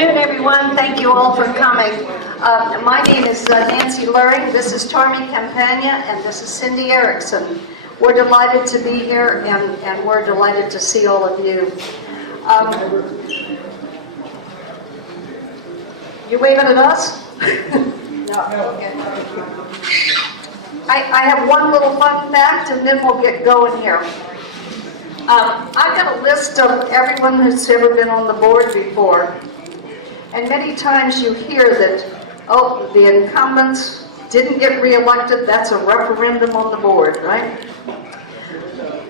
afternoon, everyone. Thank you all for coming. My name is Nancy Luehring. This is Tormey Campagna, and this is Cindi Erickson. We're delighted to be here, and we're delighted to see all of you. You waving at us? No. Okay. I have one little fun fact, and then we'll get going here. I've got a list of everyone who's ever been on the board before, and many times you hear that, oh, the incumbents didn't get reelected, that's a referendum on the board, right?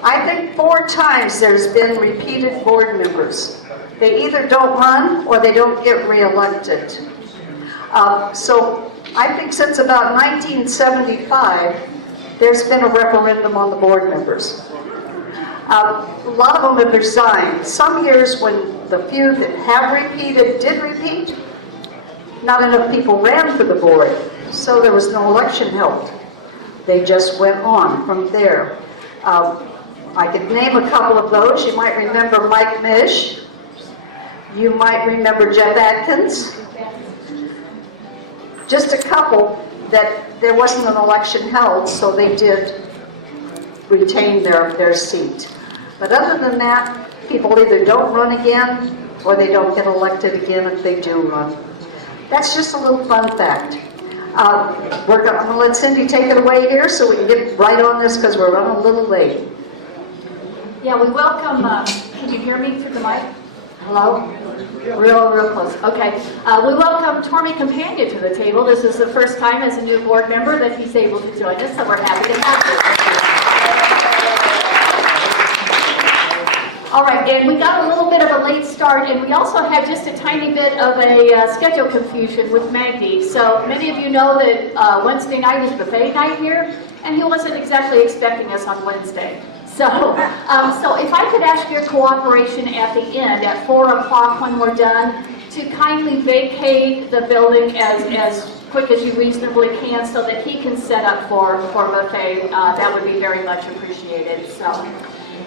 I think 4 times there's been repeated board members. They either don't run or they don't get reelected. So I think since about 1975, there's been a referendum on the board members. A lot of them have resigned. Some years when the few that have repeated did repeat, not enough people ran for the board, so there was no election held. They just went on from there. I could name a couple of those. You might remember Mike Mish. You might remember Jeff Atkins. Just a couple that there wasn't an election held, so they did retain their seat. But other than that, people either don't run again or they don't get elected again if they do run. That's just a little fun fact. I'm going to let Cindi take it away here so we can get right on this because we're running a little late. Yeah, we welcome, can you hear me through the mic? Hello? Real close. Okay. We welcome Tormey Campagna to the table. This is the first time as a new board member that he's able to join us, so we're happy to have you. All right, and we got a little bit of a late start, and we also had just a tiny bit of a schedule confusion with Magdi. So many of you know that Wednesday night is buffet night here, and he wasn't exactly expecting us on Wednesday. So if I could ask your cooperation at the end, at 4 o'clock when we're done, to kindly vacate the building as quick as you reasonably can so that he can set up for buffet, that would be very much appreciated. So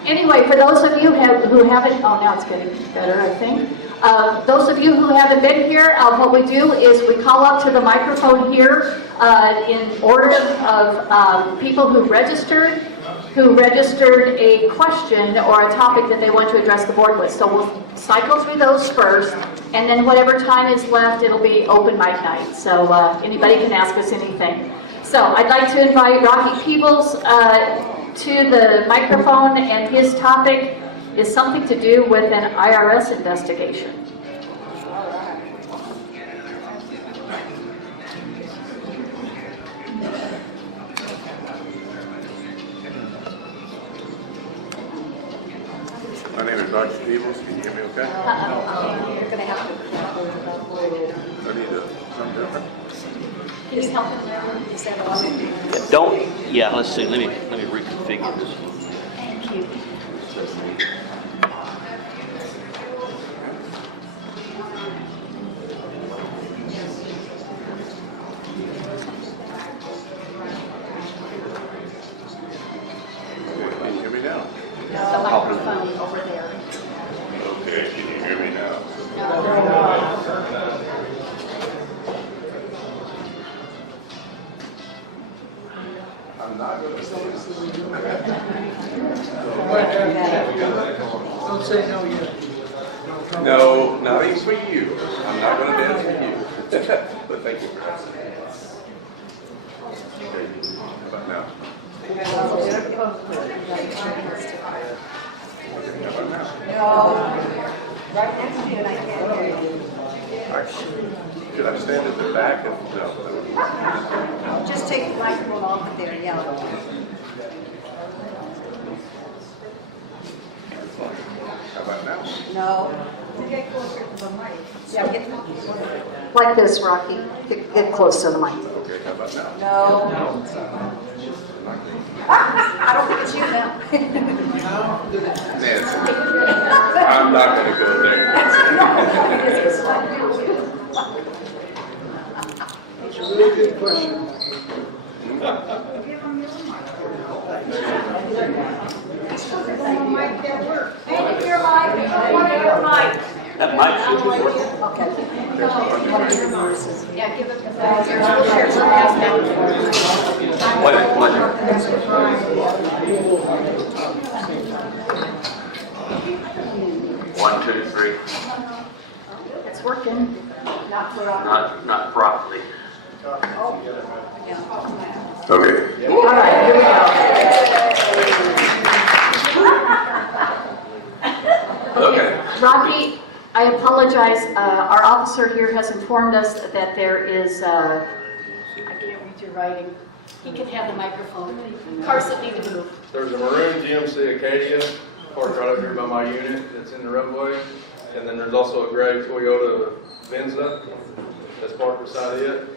anyway, for those of you who haven't, oh, now it's getting better, I think. Those of you who haven't been here, what we do is we call up to the microphone here in order of people who registered a question or a topic that they want to address the board with. So we'll cycle through those first, and then whatever time is left, it'll be open mic night. So anybody can ask us anything. So I'd like to invite Rocky Peebles to the microphone, and his topic is something to do with an IRS investigation. My name is Rocky Peebles. Can you hear me okay? You're going to have to. I need something different. Can you help him there? Let's see, let me reconfigure this. Thank you. Can you hear me now? The microphone over there. Okay, can you hear me now? I'm not going to say Don't say no yet. no, not even for you. I'm not going to dance for you. But thank you for asking. Okay, how about now? How about now? Right next to you, and I can't hear you. Should I stand at the back? No. Just take the microphone off of there, yeah. How about now? No. Get closer to the mic. Yeah, get like this, Rocky. Get close to the mic. Okay, how about now? No. I don't think it's you now. Nancy, I'm not going to go there. It's a really good question. Hey, your mic, one of your mics. That mic should be working. Okay. Want to give yours? Yeah, give it to us. We'll share some aspect. Wait a minute. 1, 2, 3. It's working. Not for Not properly. Okay. All right, here we go. Okay. Rocky, I apologize. Our officer here has informed us that there is, I can't read your writing. He can have the microphone. Carson, need to move. There's a maroon GMC Acadia parked right up here by my unit that's in the roadway. And then there's also a gray Toyota Venza that's parked beside it.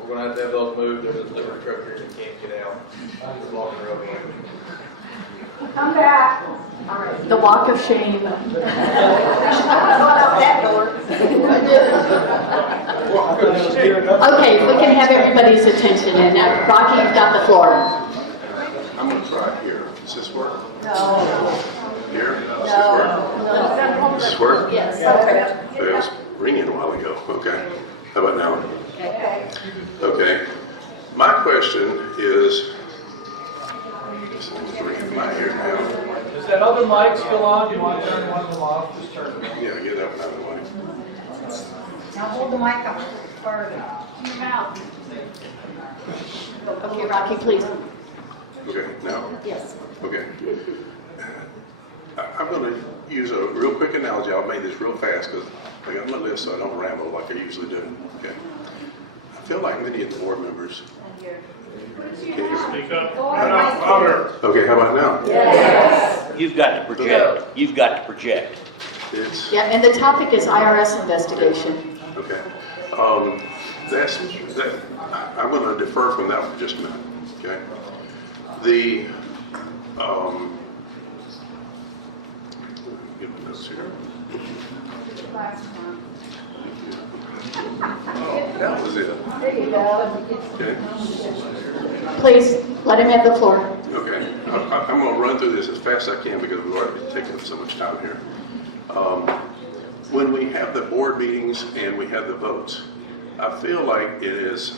We're going to have those moved. There's a delivery truck here that can't get out. It's blocking the roadway. Come back. All right. The walk of shame. Going out that door. Okay, if we can have everybody's attention, and Rocky, you've got the floor. I'm going to try it here. Does this work? No. Here? Does this work? Does this work? Yes. Okay. It was ringing a while ago. Okay. How about now? Okay. Okay. My question is, this is ringing in my ear now. Is that other mic still on? You want to turn one of them off? Just turn it. Yeah, get that one out of the way. Now hold the mic up further. Your mouth. Okay, Rocky, please. Okay, now? Yes. Okay. I'm going to use a real quick analogy. I'll make this real fast because I got my list so I don't ramble like I usually do. Okay. I feel like many of the board members. Can you hear me? Speak up. Louder. Okay, how about now? You've got to project. You've got to project. It's, Yeah, and the topic is IRS investigation. okay. I'm going to defer from that for just a minute. Okay. The, get my notes here. Oh, that was it. There you go. Okay. Please, let him have the floor. Okay, I'm going to run through this as fast as I can because we've already taken up so much time here. When we have the board meetings and we have the votes, I feel like it is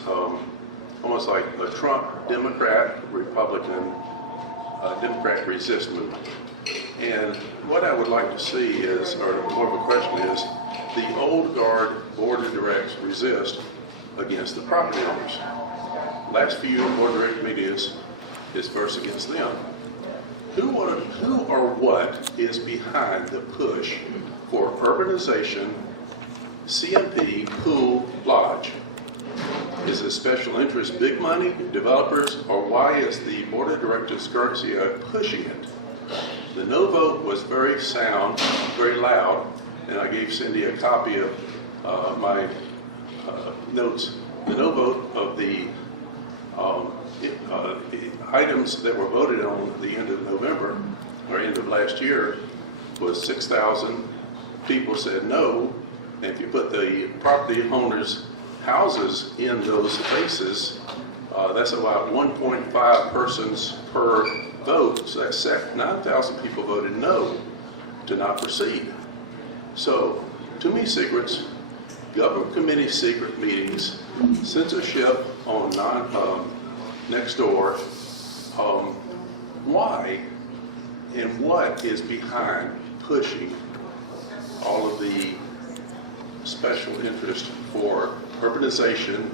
almost like a Trump Democrat, Republican, Democrat resist movement. And what I would like to see is, or more of a question is, the old guard board of directors resist against the property owners. Last few board of director meetings is first against them. Who or what is behind the push for urbanization, CMP, pool, lodge? Is it special interest, big money, developers, or why is the board of directors Garcia pushing it? The no vote was very sound, very loud, and I gave Cindi a copy of my notes. The no vote of the items that were voted on at the end of November, or end of last year, was 6,000 people said no. And if you put the property owners' houses in those spaces, that's about 1.5 persons per vote. So that's 9,000 people voted no to not proceed. So, too many secrets, government committee secret meetings, censorship on next door. Why and what is behind pushing all of the special interest for urbanization,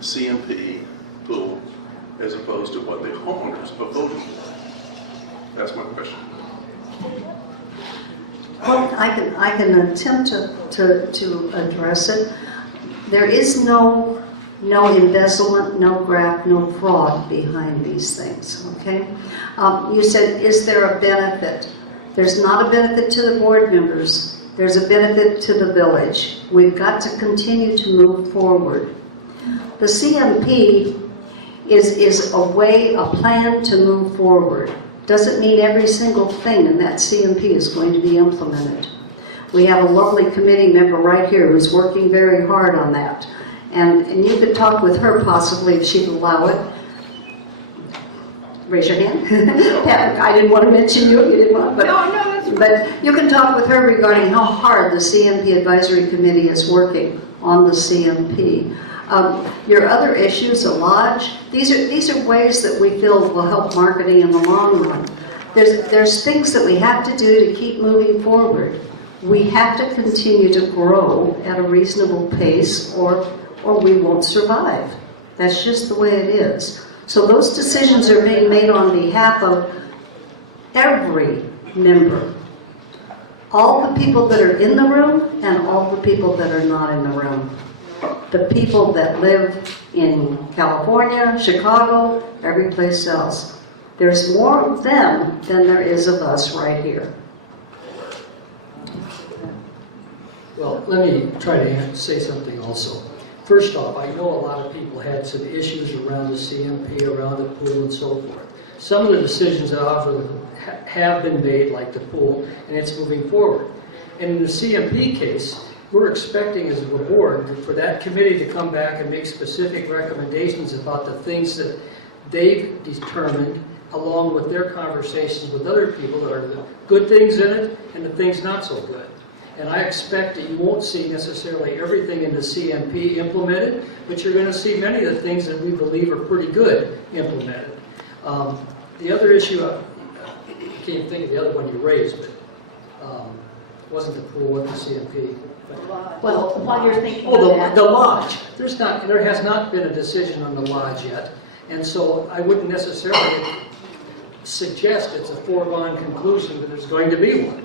CMP, pool, as opposed to what the homeowners are voting for? That's my question. Well, I can attempt to address it. There is no embezzlement, no graft, no fraud behind these things, okay? You said, is there a benefit? There's not a benefit to the board members. There's a benefit to the village. We've got to continue to move forward. The CMP is a plan to move forward. Doesn't mean every single thing in that CMP is going to be implemented. We have a lovely committee member right here who's working very hard on that. And you could talk with her possibly if she'd allow it. raise your hand. Pat, I didn't want to mention you, you didn't want, but. No, that's fine. But you can talk with her regarding how hard the CMP Advisory Committee is working on the CMP. Your other issues, a lodge, these are ways that we feel will help marketing in the long run. There's things that we have to do to keep moving forward. We have to continue to grow at a reasonable pace or we won't survive. That's just the way it is. So those decisions are being made on behalf of every member. All the people that are in the room and all the people that are not in the room. The people that live in California, Chicago, every place else. There's more of them than there is of us right here. Well, let me try to say something also. First off, I know a lot of people had some issues around the CMP, around the pool and so forth. Some of the decisions that have been made, like the pool, and it's moving forward. And in the CMP case, we're expecting as a board for that committee to come back and make specific recommendations about the things that they've determined along with their conversations with other people that are the good things in it and the things not so good. And I expect that you won't see necessarily everything in the CMP implemented, but you're going to see many of the things that we believe are pretty good implemented. The other issue, I can't think of the other one you raised, but wasn't the pool with the CMP. Well, while you're thinking of Oh, that. the lodge. There has not been a decision on the lodge yet, and so I wouldn't necessarily suggest it's a foregone conclusion that there's going to be one.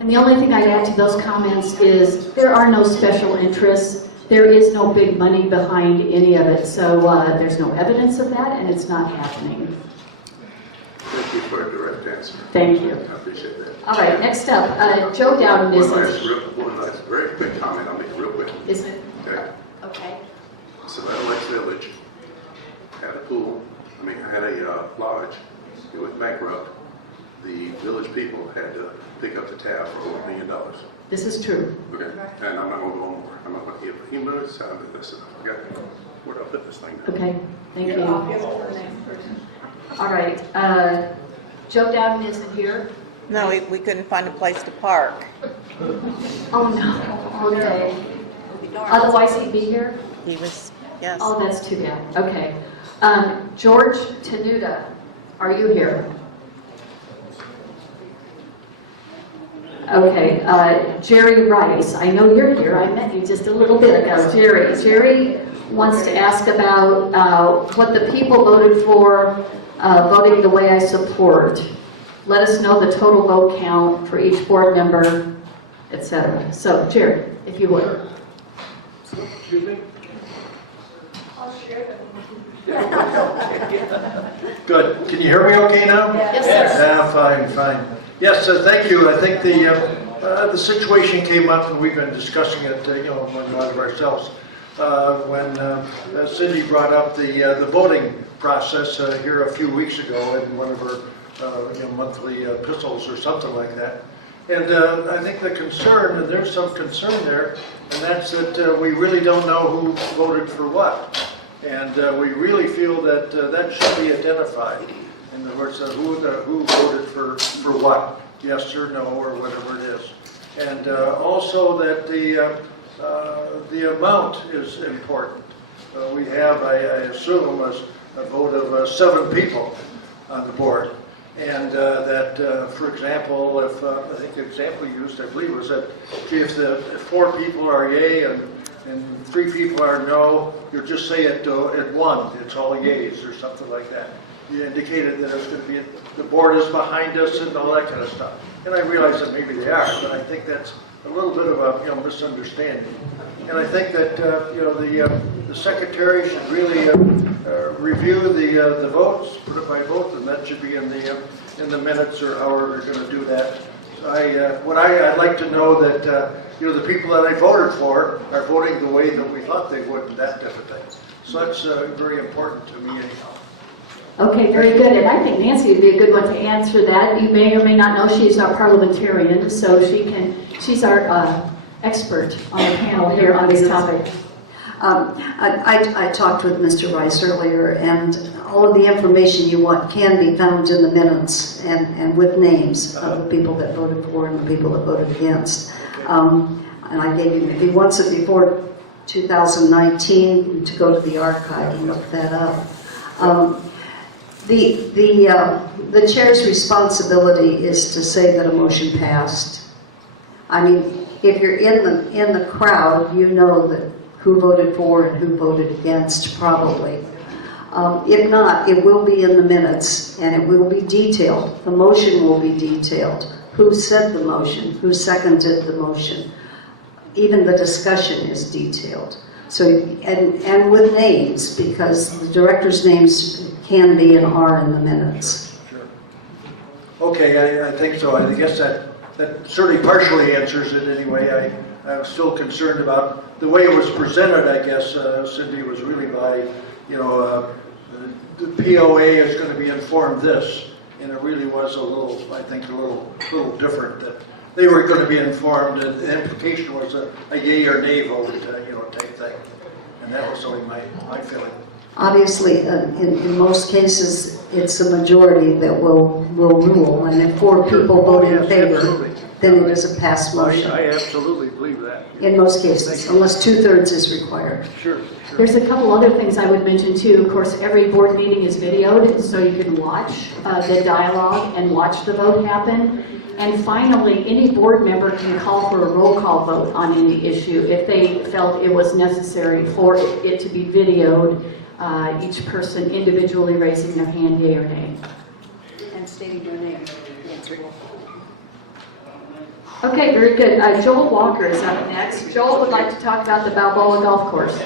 And the only thing I'd add to those comments is there are no special interests. There is no big money behind any of it, so there's no evidence of that, and it's not happening. Thank you for a direct answer. Thank you. I appreciate that. All right, next up, Joe Dowden is... One last very quick comment, I'll make it real quick. Is it? Okay. Okay. Savannah Lakes Village had a pool, had a lodge. It went bankrupt. The village people had to pick up the tab for over $1 million. This is true. Okay, and I'm not going to go on more. I'm not going to give any more time to this. I got where do I put this thing now? Okay, thank you. All right, Joe Dowden isn't here. No, we couldn't find a place to park. Oh, no. Okay. Otherwise, he'd be here? He was, yes. Oh, that's too bad. Okay. George Tenuta, are you here? Okay. Jerry Rice, I know you're here. I met you just a little bit ago. Jerry wants to ask about what the people voted for, voting the way I support. Let us know the total vote count for each board member, etc. So, Jerry, if you would. Excuse me? I'll share them. Good. Can you hear me okay now? Yes, sir. Yeah, fine. Yes, thank you. I think the situation came up, and we've been discussing it, among ourselves. When Cindi brought up the voting process here a few weeks ago in one of her monthly epistles or something like that. And I think the concern, and there's some concern there, and that's that we really don't know who voted for what. And we really feel that that should be identified. In other words, who voted for what, yes or no, or whatever it is. And also that the amount is important. We have, I assume, a vote of 7 people on the board. And that, for example, if I think the example used, I believe, was that if 4 people are yay and 3 people are no, you just say it at 1, it's all yays or something like that. You indicated that it's going to be, the board is behind us and all that kind of stuff. And I realize that maybe they are, but I think that's a little bit of a misunderstanding. And I think that the secretary should really review the votes, put it by vote, and that should be in the minutes or however you're going to do that. I'd like to know that the people that I voted for are voting the way that we thought they would, and that type of thing. So that's very important to me anyhow. Okay, very good. And I think Nancy would be a good one to answer that. You may or may not know she's our parliamentarian, so she's our expert on the panel here on this topic. I talked with Mr. Rice earlier, and all of the information you want can be found in the minutes and with names of the people that voted for and the people that voted against. And I gave him, if he wants it before 2019, to go to the archive and look that up. The chair's responsibility is to say that a motion passed. I mean, if you're in the crowd, you know that who voted for and who voted against, probably. If not, it will be in the minutes and it will be detailed. The motion will be detailed. Who said the motion? Who seconded the motion? Even the discussion is detailed. So, and with names, because the directors' names can be and are in the minutes. Sure. Okay, I think so. I guess that certainly partially answers it anyway. I'm still concerned about the way it was presented, I guess. Cindi was really by, the POA is going to be informed this, and it really was a little, I think, a little different. That they were going to be informed, and the implication was a yay or nay vote, type thing. And that was only my feeling. Obviously, in most cases, it's a majority that will rule, and if 4 people vote in favor, absolutely. then it is a passed motion. I absolutely believe that. In most cases, unless 2/3 is required. Sure. There's a couple other things I would mention too. Of course, every board meeting is videoed, so you can watch the dialogue and watch the vote happen. And finally, any board member can call for a roll call vote on any issue if they felt it was necessary for it to be videoed, each person individually raising their hand, yea or nay. And stating your name. Okay, very good. Joel Walker is up next. Joel would like to talk about the Balboa Golf Course.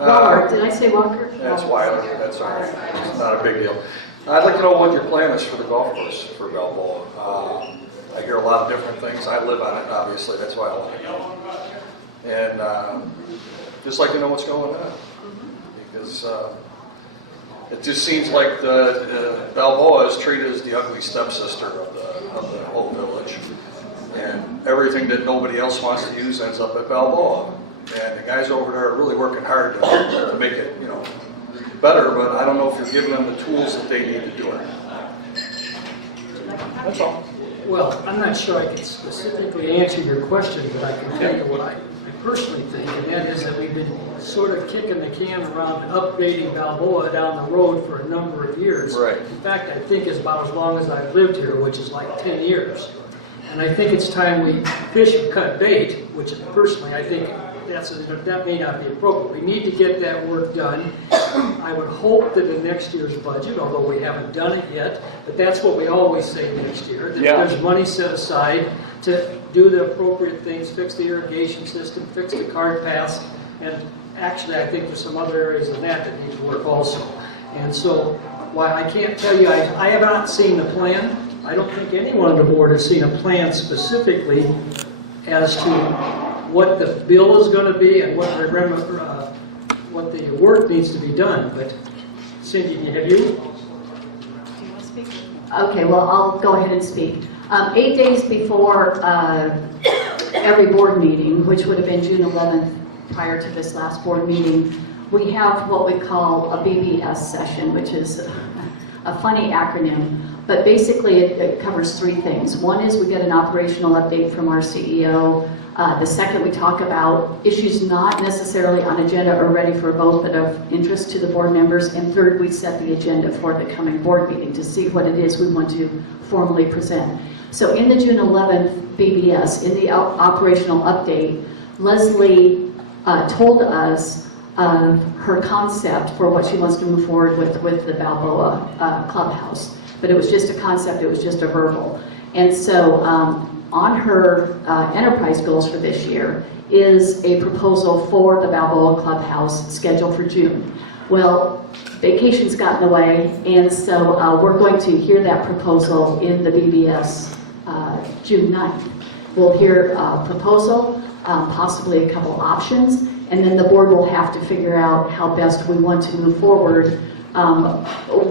Walker, did I say Walker? That's Wilder, that's all right, it's not a big deal. I'd like to know what your plan is for the golf course for Balboa. I hear a lot of different things, I live on it, obviously, that's why I want to know. And just like to know what's going on, because it just seems like the Balboa is treated as the ugly stepsister of the whole village. And everything that nobody else wants to use ends up at Balboa. And the guys over there are really working hard to make it, better, but I don't know if you're giving them the tools that they need to do it. That's all. Well, I'm not sure I can specifically answer your question, but I can tell you what I personally think, and that is that we've been sort of kicking the can around upgrading Balboa down the road for a number of years. Right. In fact, I think it's about as long as I've lived here, which is like 10 years. And I think it's time we fish and cut bait, which personally I think that may not be appropriate. We need to get that work done. I would hope that in next year's budget, although we haven't done it yet, but that's what we always say next year, that there's money set aside to do the appropriate things, fix the irrigation system, fix the cart paths, and actually I think there's some other areas of that need to work also. And so, while I can't tell you, I have not seen the plan. I don't think anyone on the board has seen a plan specifically as to what the bill is going to be and what the work needs to be done. But Cindi, have you? Do you want to speak? Okay, well, I'll go ahead and speak. 8 days before every board meeting, which would have been June 11th prior to this last board meeting, we have what we call a BBS session, which is a funny acronym. But basically, it covers 3 things. One is we get an operational update from our CEO. The second, we talk about issues not necessarily on agenda or ready for a vote, but of interest to the board members. And third, we set the agenda for the coming board meeting to see what it is we want to formally present. So in the June 11th BBS, in the operational update, Leslie told us of her concept for what she wants to move forward with the Balboa clubhouse. But it was just a concept, it was just a verbal. And so on her enterprise goals for this year is a proposal for the Balboa clubhouse scheduled for June. Well, vacation's gotten away, and so we're going to hear that proposal in the BBS June 9th. We'll hear a proposal, possibly a couple options, and then the board will have to figure out how best we want to move forward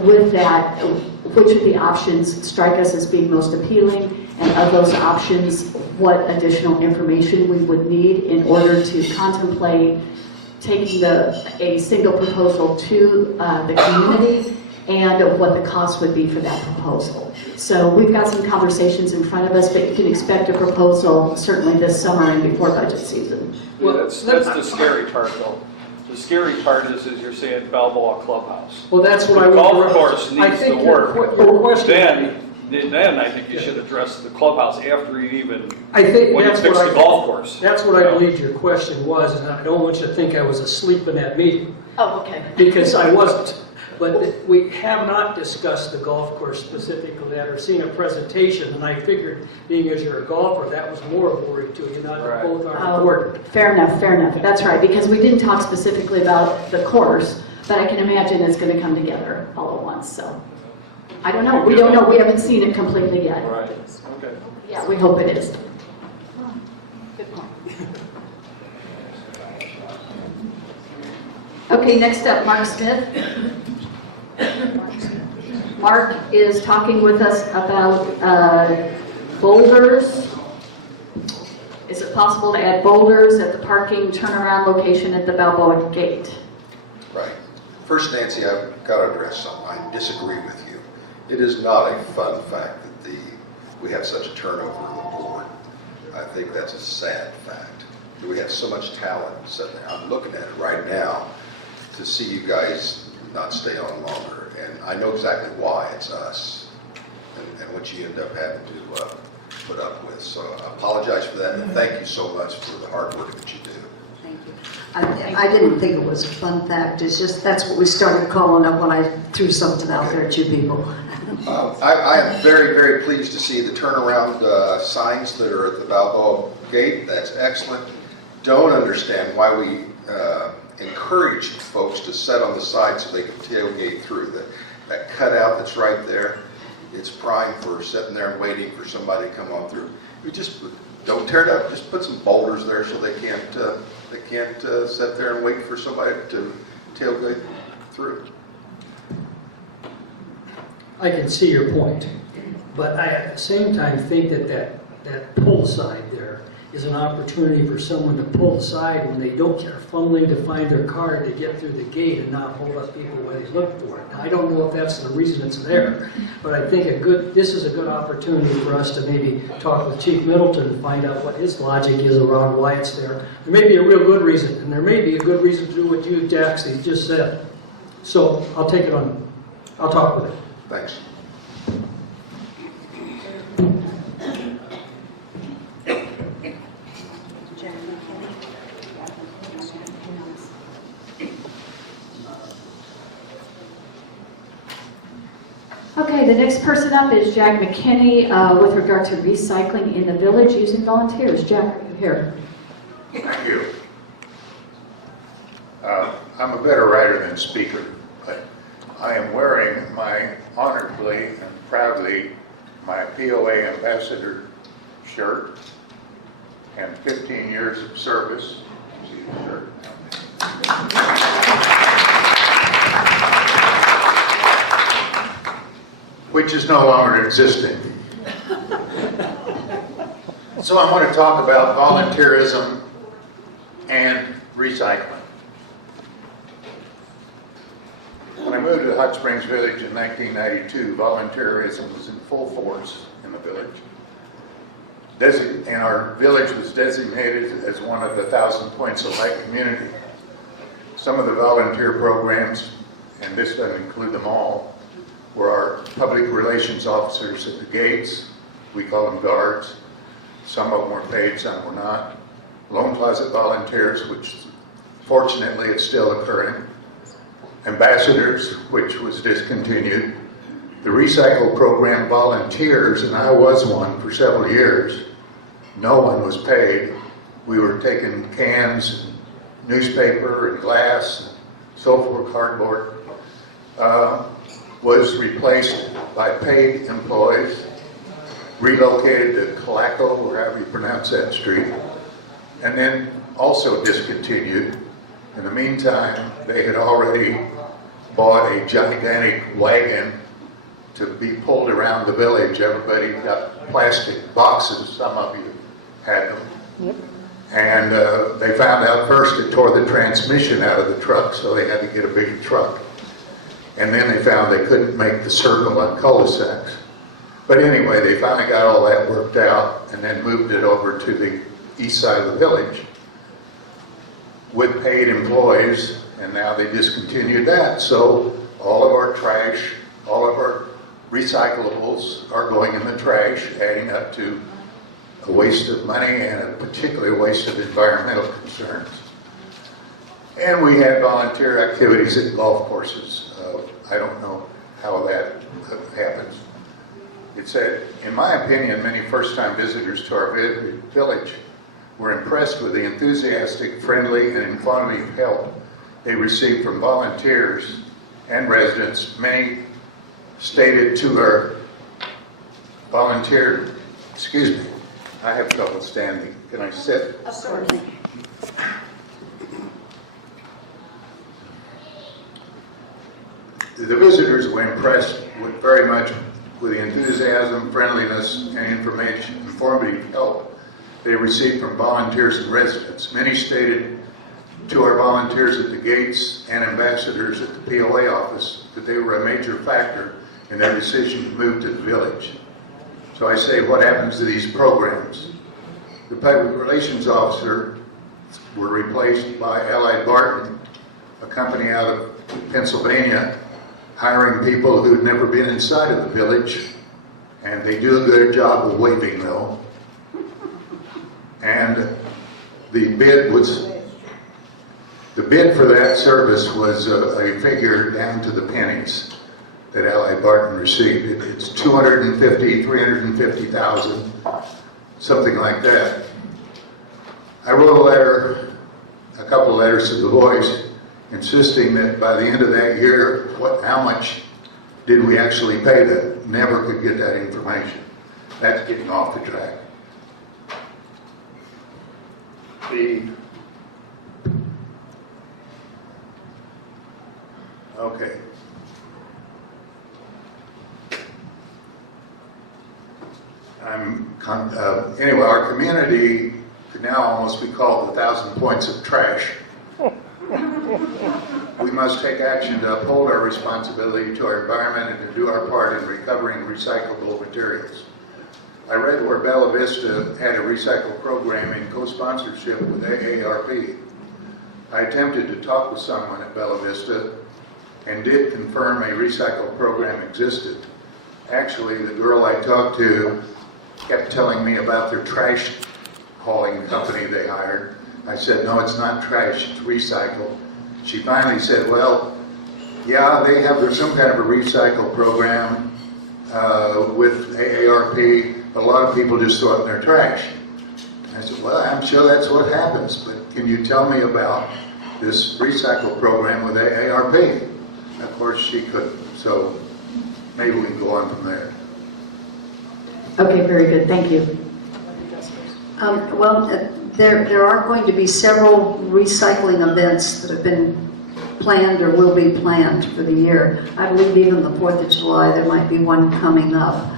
with that. which of the options strike us as being most appealing, and of those options, what additional information we would need in order to contemplate taking a single proposal to the community, and what the cost would be for that proposal. So we've got some conversations in front of us, but you can expect a proposal certainly this summer and before budget season. Well, that's the scary part, though. The scary part is you're saying Balboa Clubhouse. Well, that's what I The would. golf course I needs think to work. your question. Then I think you should address the clubhouse after you even, I think when you that's fix what the golf course. That's what I believed your question was, and I don't want you to think I was asleep in that meeting, Oh, okay. because I wasn't. But we have not discussed the golf course specifically or seen a presentation, and I figured, being as you're a golfer, that was more of a worry to you, not that Right. both are Oh, important. fair enough, fair enough. That's right, because we didn't talk specifically about the course, but I can imagine it's going to come together all at once, so. I don't know, we don't know, we haven't seen it completely yet. Right, okay. Yeah, we hope it is. Good point. Okay, next up, Mark Smith. Mark is talking with us about boulders. Is it possible to add boulders at the parking turnaround location at the Balboa Gate? Right. First, Nancy, I've got to address something. I disagree with you. It is not a fun fact that we have such a turnover of the board. I think that's a sad fact. We have so much talent sitting there. I'm looking at it right now to see you guys not stay on longer. And I know exactly why. It's us and what you end up having to put up with. So I apologize for that, and thank you so much for the hard work that you do. Thank you. I didn't think it was a fun fact. It's just, that's what we started calling up when I threw something out there at you people. I am very, very pleased to see the turnaround signs that are at the Balboa Gate. That's excellent. Don't understand why we encourage folks to sit on the side so they can tailgate through. That cutout that's right there, it's prime for sitting there and waiting for somebody to come on through. We just don't tear it up. Just put some boulders there so they can't sit there and wait for somebody to tailgate through. I can see your point, but I at the same time think that pull side there is an opportunity for someone to pull aside when they don't care, fumbling to find their card to get through the gate and not hold up people while they look for it. Now, I don't know if that's the reason it's there, but I think this is a good opportunity for us to maybe talk with Chief Middleton and find out what his logic is around why it's there. There may be a real good reason, and there may be a good reason to do what you, Jackson, just said. So I'll take it on, I'll talk with it. Thanks. Okay, the next person up is Jack McKinney with regard to recycling in the village using volunteers. Jack, are you here? Thank you. I'm a better writer than speaker, but I am wearing honorably and proudly my POA ambassador shirt and 15 years of service. See the shirt? Which is no longer existing. So I want to talk about volunteerism and recycling. When I moved to Hot Springs Village in 1992, volunteerism was in full force in the village. And our village was designated as one of the 1,000 Points of Light community. Some of the volunteer programs, and this doesn't include them all, were our public relations officers at the gates. We call them guards. Some of them were paid, some were not. Loan closet volunteers, which fortunately is still occurring. Ambassadors, which was discontinued. The recycle program volunteers, and I was one for several years. No one was paid. We were taking cans, and newspaper, and glass, and so forth, cardboard. Was replaced by paid employees, relocated to Calaco, or however you pronounce that street, and then also discontinued. In the meantime, they had already bought a gigantic wagon to be pulled around the village. Everybody got plastic boxes, some of you had them. Yep. And they found out first it tore the transmission out of the truck, so they had to get a bigger truck. And then they found they couldn't make the circle on cul-de-sacs. But anyway, they finally got all that worked out and then moved it over to the east side of the village with paid employees, and now they discontinued that. So all of our trash, all of our recyclables are going in the trash, adding up to a waste of money and a particularly waste of environmental concerns. And we had volunteer activities at golf courses. I don't know how that happens. It said, in my opinion, many first-time visitors to our village were impressed with the enthusiastic, friendly, and informative help they received from volunteers and residents. Many stated to our volunteer, excuse me, I have trouble standing. Can I sit? Of course. The visitors were impressed very much with the enthusiasm, friendliness, and informative help they received from volunteers and residents. Many stated to our volunteers at the gates and ambassadors at the POA office that they were a major factor in their decision to move to the village. So I say, what happens to these programs? The public relations officer were replaced by Allied Barton, a company out of Pennsylvania, hiring people who'd never been inside of the village, and they do a good job of waving though. And the bid for that service was a figure down to the pennies that Allied Barton received. It's $250,000, $350,000, something like that. I wrote a letter, a couple of letters to the voice, insisting that by the end of that year, how much did we actually pay them? Never could get that information. That's getting off the track. Okay. Anyway, our community could now almost be called 1,000 points of trash. We must take action to uphold our responsibility to our environment and to do our part in recovering recyclable materials. I read where Bella Vista had a recycle program in co-sponsorship with AARP. I attempted to talk with someone at Bella Vista and did confirm a recycle program existed. Actually, the girl I talked to kept telling me about their trash hauling company they hired. I said, no, it's not trash, it's recycle. She finally said, well, yeah, they have some kind of a recycle program with AARP, but a lot of people just throw it in their trash. I said, well, I'm sure that's what happens, but can you tell me about this recycle program with AARP? Of course, she couldn't, so maybe we can go on from there. Okay, very good, thank you. There are going to be several recycling events that have been planned or will be planned for the year. I believe even the 4th of July, there might be one coming up.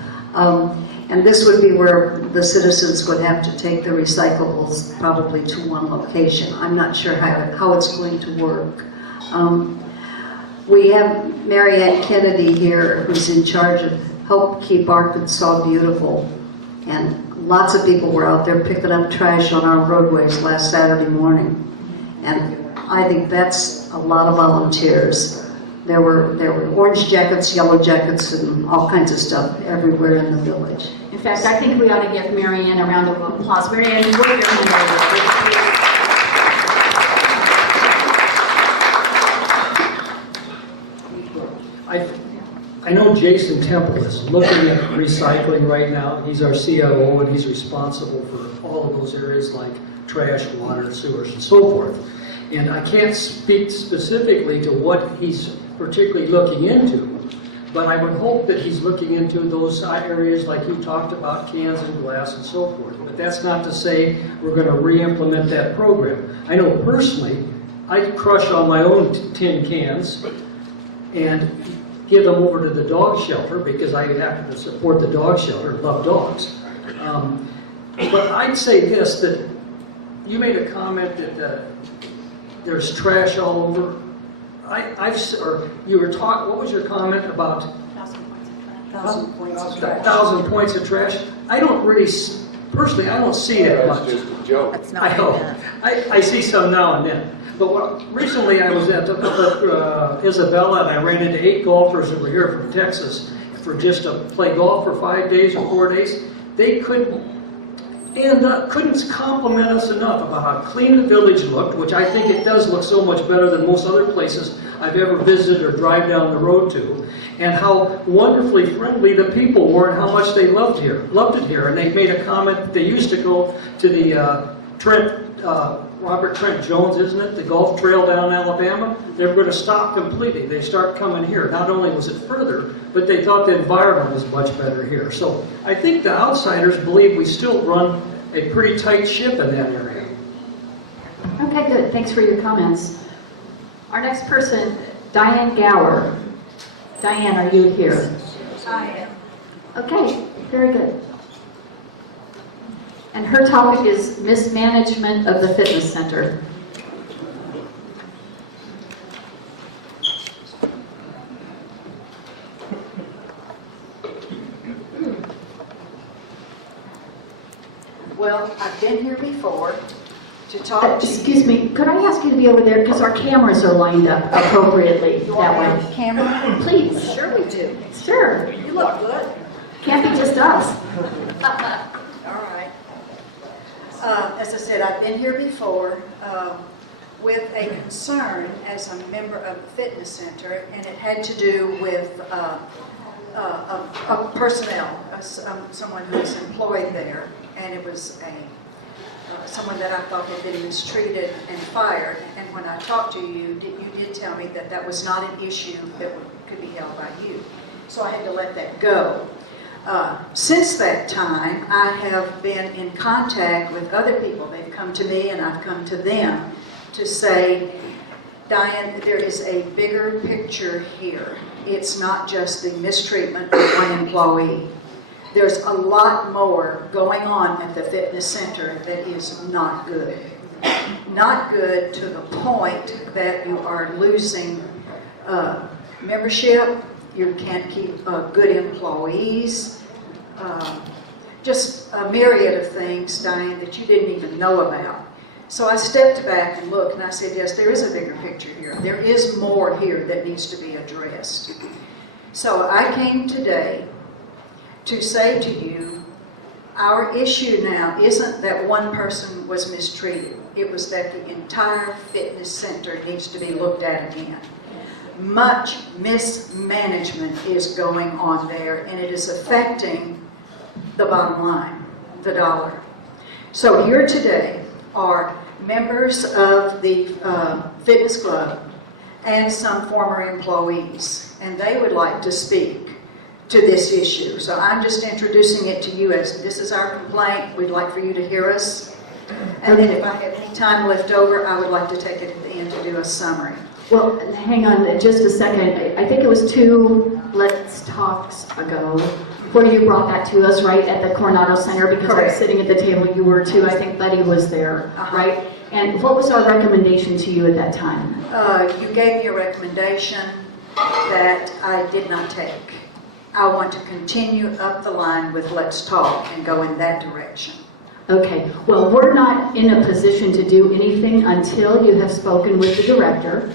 And this would be where the citizens would have to take the recyclables probably to one location. I'm not sure how it's going to work. We have Mary Ann Kennedy here, who's in charge of Help Keep Arkansas Beautiful. And lots of people were out there picking up trash on our roadways last Saturday morning. And I think that's a lot of volunteers. There were orange jackets, yellow jackets, and all kinds of stuff everywhere in the village. In fact, I think we ought to give Mary Ann a round of applause. Mary Ann, you wave your hand over. I know Jason Temple is looking at recycling right now. He's our CIO and he's responsible for all of those areas like trash, water, sewers, and so forth. And I can't speak specifically to what he's particularly looking into, but I would hope that he's looking into those areas like you talked about, cans and glass and so forth. But that's not to say we're going to re-implement that program. I know personally, I crush on my own tin cans, and give them over to the dog shelter because I happen to support the dog shelter, love dogs. But I'd say this, that you made a comment that there's trash all over. Or you were talking, what was your comment about 1,000 points of trash. 1,000 points of trash? I don't really, personally, I don't see it much. That's just a joke. That's I not hope. enough. I see some now and then. But recently I was at Isabella and I ran into 8 golfers that were here from Texas for just to play golf for 5 days or 4 days. They couldn't compliment us enough about how clean the village looked, which I think it does look so much better than most other places I've ever visited or drive down the road to, and how wonderfully friendly the people were and how much they loved it here. And they made a comment that they used to go to the Robert Trent Jones, isn't it? The golf trail down in Alabama. They were going to stop completely. They start coming here. Not only was it further, but they thought the environment was much better here. So I think the outsiders believe we still run a pretty tight ship in that area. Okay, good. Thanks for your comments. Our next person, Diane Gower. Diane, are you here? I am. Okay, very good. And her topic is mismanagement of the fitness center. Well, I've been here before to talk to you. Excuse me, could I ask you to be over there because our cameras are lined up appropriately that way? Camera? Please. Sure we do. Sure. You look good. Can't be just us. All right. As I said, I've been here before with a concern as a member of the fitness center, and it had to do with personnel, someone who was employed there, and it was someone that I thought had been mistreated and fired. And when I talked to you, you did tell me that that was not an issue that could be held by you. So I had to let that go. Since that time, I have been in contact with other people. They've come to me and I've come to them to say, Diane, there is a bigger picture here. It's not just the mistreatment of one employee. There's a lot more going on at the fitness center that is not good. Not good to the point that you are losing membership, you can't keep good employees, just a myriad of things, Diane, that you didn't even know about. So I stepped back and looked and I said, yes, there is a bigger picture here. There is more here that needs to be addressed. So I came today to say to you, our issue now isn't that one person was mistreated. It was that the entire fitness center needs to be looked at again. Much mismanagement is going on there, and it is affecting the bottom line, the dollar. So here today are members of the fitness club and some former employees, and they would like to speak to this issue. So I'm just introducing it to you as this is our complaint. We'd like for you to hear us. And then if I have any time left over, I would like to take it at the end to do a summary. Well, hang on just a second. I think it was 2 Let's Talks ago before you brought that to us, right, at the Coronado Center, because I was sitting at the table, you were too. I think Betty was there, right? And what was our recommendation to you at that time? You gave me a recommendation that I did not take. I want to continue up the line with Let's Talk and go in that direction. Okay, well, we're not in a position to do anything until you have spoken with the director.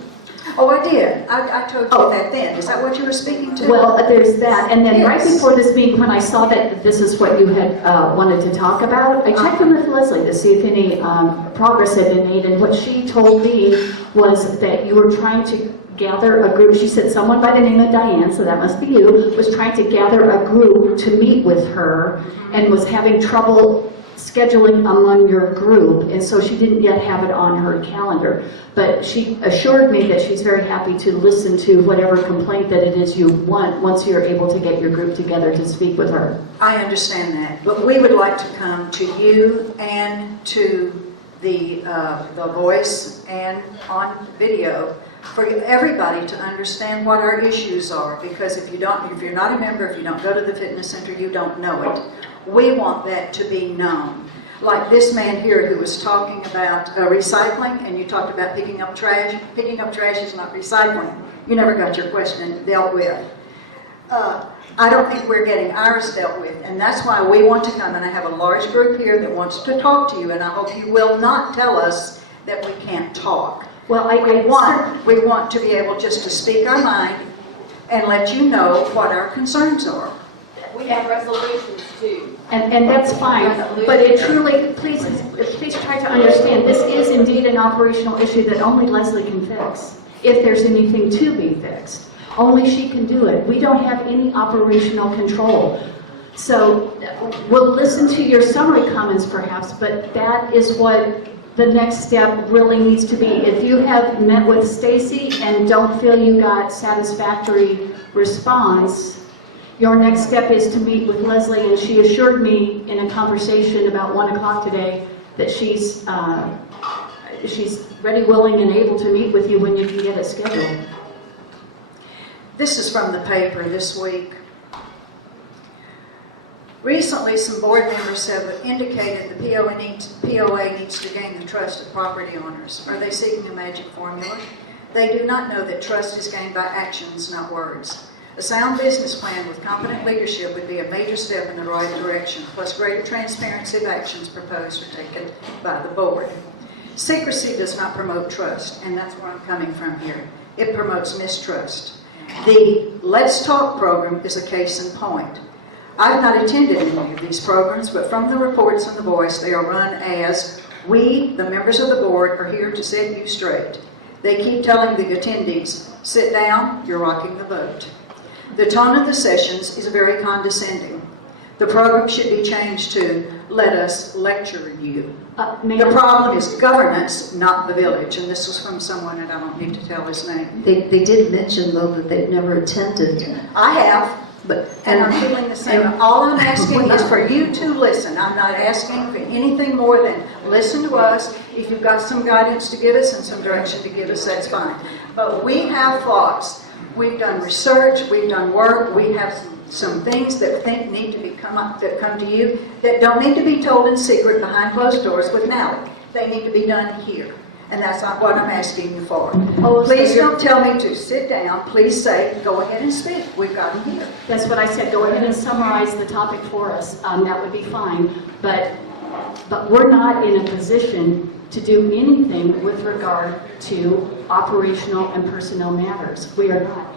Oh, I did. I told you that then. Is that what you were speaking to? Well, there's that. And then right Yes. before this meeting, when I saw that this is what you had wanted to talk about, I checked in with Leslie to see if any progress had been made. And what she told me was that you were trying to gather a group. She said someone by the name of Diane, so that must be you, was trying to gather a group to meet with her and was having trouble scheduling among your group, and so she didn't yet have it on her calendar. But she assured me that she's very happy to listen to whatever complaint that it is you want once you're able to get your group together to speak with her. I understand that, but we would like to come to you and to the Voice and on video for everybody to understand what our issues are, because if you're not a member, if you don't go to the fitness center, you don't know it. We want that to be known. Like this man here who was talking about recycling, and you talked about picking up trash. Picking up trash is not recycling. You never got your question dealt with. I don't think we're getting ours dealt with, and that's why we want to come, and I have a large group here that wants to talk to you, and I hope you will not tell us that we can't talk. Well, We want to be able just to speak our mind and let you know what our concerns are. We have resolutions too. And that's fine, but it truly, please try to understand, this is indeed an operational issue that only Leslie can fix, if there's anything to be fixed. Only she can do it. We don't have any operational control. So we'll listen to your summary comments perhaps, but that is what the next step really needs to be. If you have met with Stacy and don't feel you got satisfactory response, your next step is to meet with Leslie, and she assured me in a conversation about 1 o'clock today that she's ready, willing, and able to meet with you when you can get it scheduled. This is from the paper this week. Recently, some board members have indicated the POA needs to gain the trust of property owners. Are they seeking a magic formula? They do not know that trust is gained by actions, not words. A sound business plan with competent leadership would be a major step in the right direction, plus greater transparency of actions proposed or taken by the board. Secrecy does not promote trust, and that's where I'm coming from here. It promotes mistrust. The Let's Talk program is a case in point. I've not attended any of these programs, but from the reports on The Voice, they are run as, we, the members of the board, are here to set you straight. They keep telling the attendees, sit down, you're rocking the boat. The tone of the sessions is very condescending. The program should be changed to, let us lecture you. The problem is governance, not the village, and this was from someone, and I don't need to tell his name. They did mention, though, that they've never attended. I have, and I'm feeling the same. All I'm asking is for you to listen. I'm not asking for anything more than listen to us. If you've got some guidance to give us and some direction to give us, that's fine. But we have thoughts. We've done research, we've done work, we have some things that need to be that come to you that don't need to be told in secret behind closed doors with Malik. They need to be done here. And that's not what I'm asking you for. Please don't tell me to sit down. Please say, go ahead and speak. We've got them here. That's what I said. Go ahead and summarize the topic for us. That would be fine. But we're not in a position to do anything with regard to operational and personnel matters. We are not.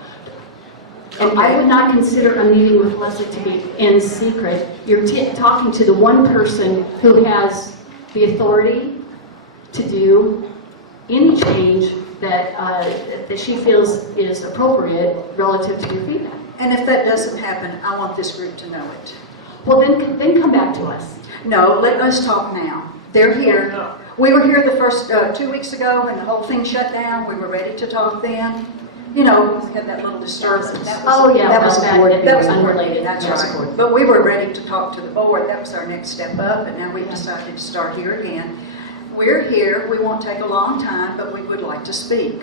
And I would not consider a meeting with Leslie to be in secret. You're talking to the one person who has the authority to do any change that she feels is appropriate relative to your feedback. And if that doesn't happen, I want this group to know it. Well, then come back to us. No, let us talk now. They're here. We were here the first 2 weeks ago when the whole thing shut down. We were ready to talk then. You know, we had that little disturbance. That was unrelated. That's right. But we were ready to talk to the board. That was our next step up, and now we've decided to start here again. We're here. We won't take a long time, but we would like to speak.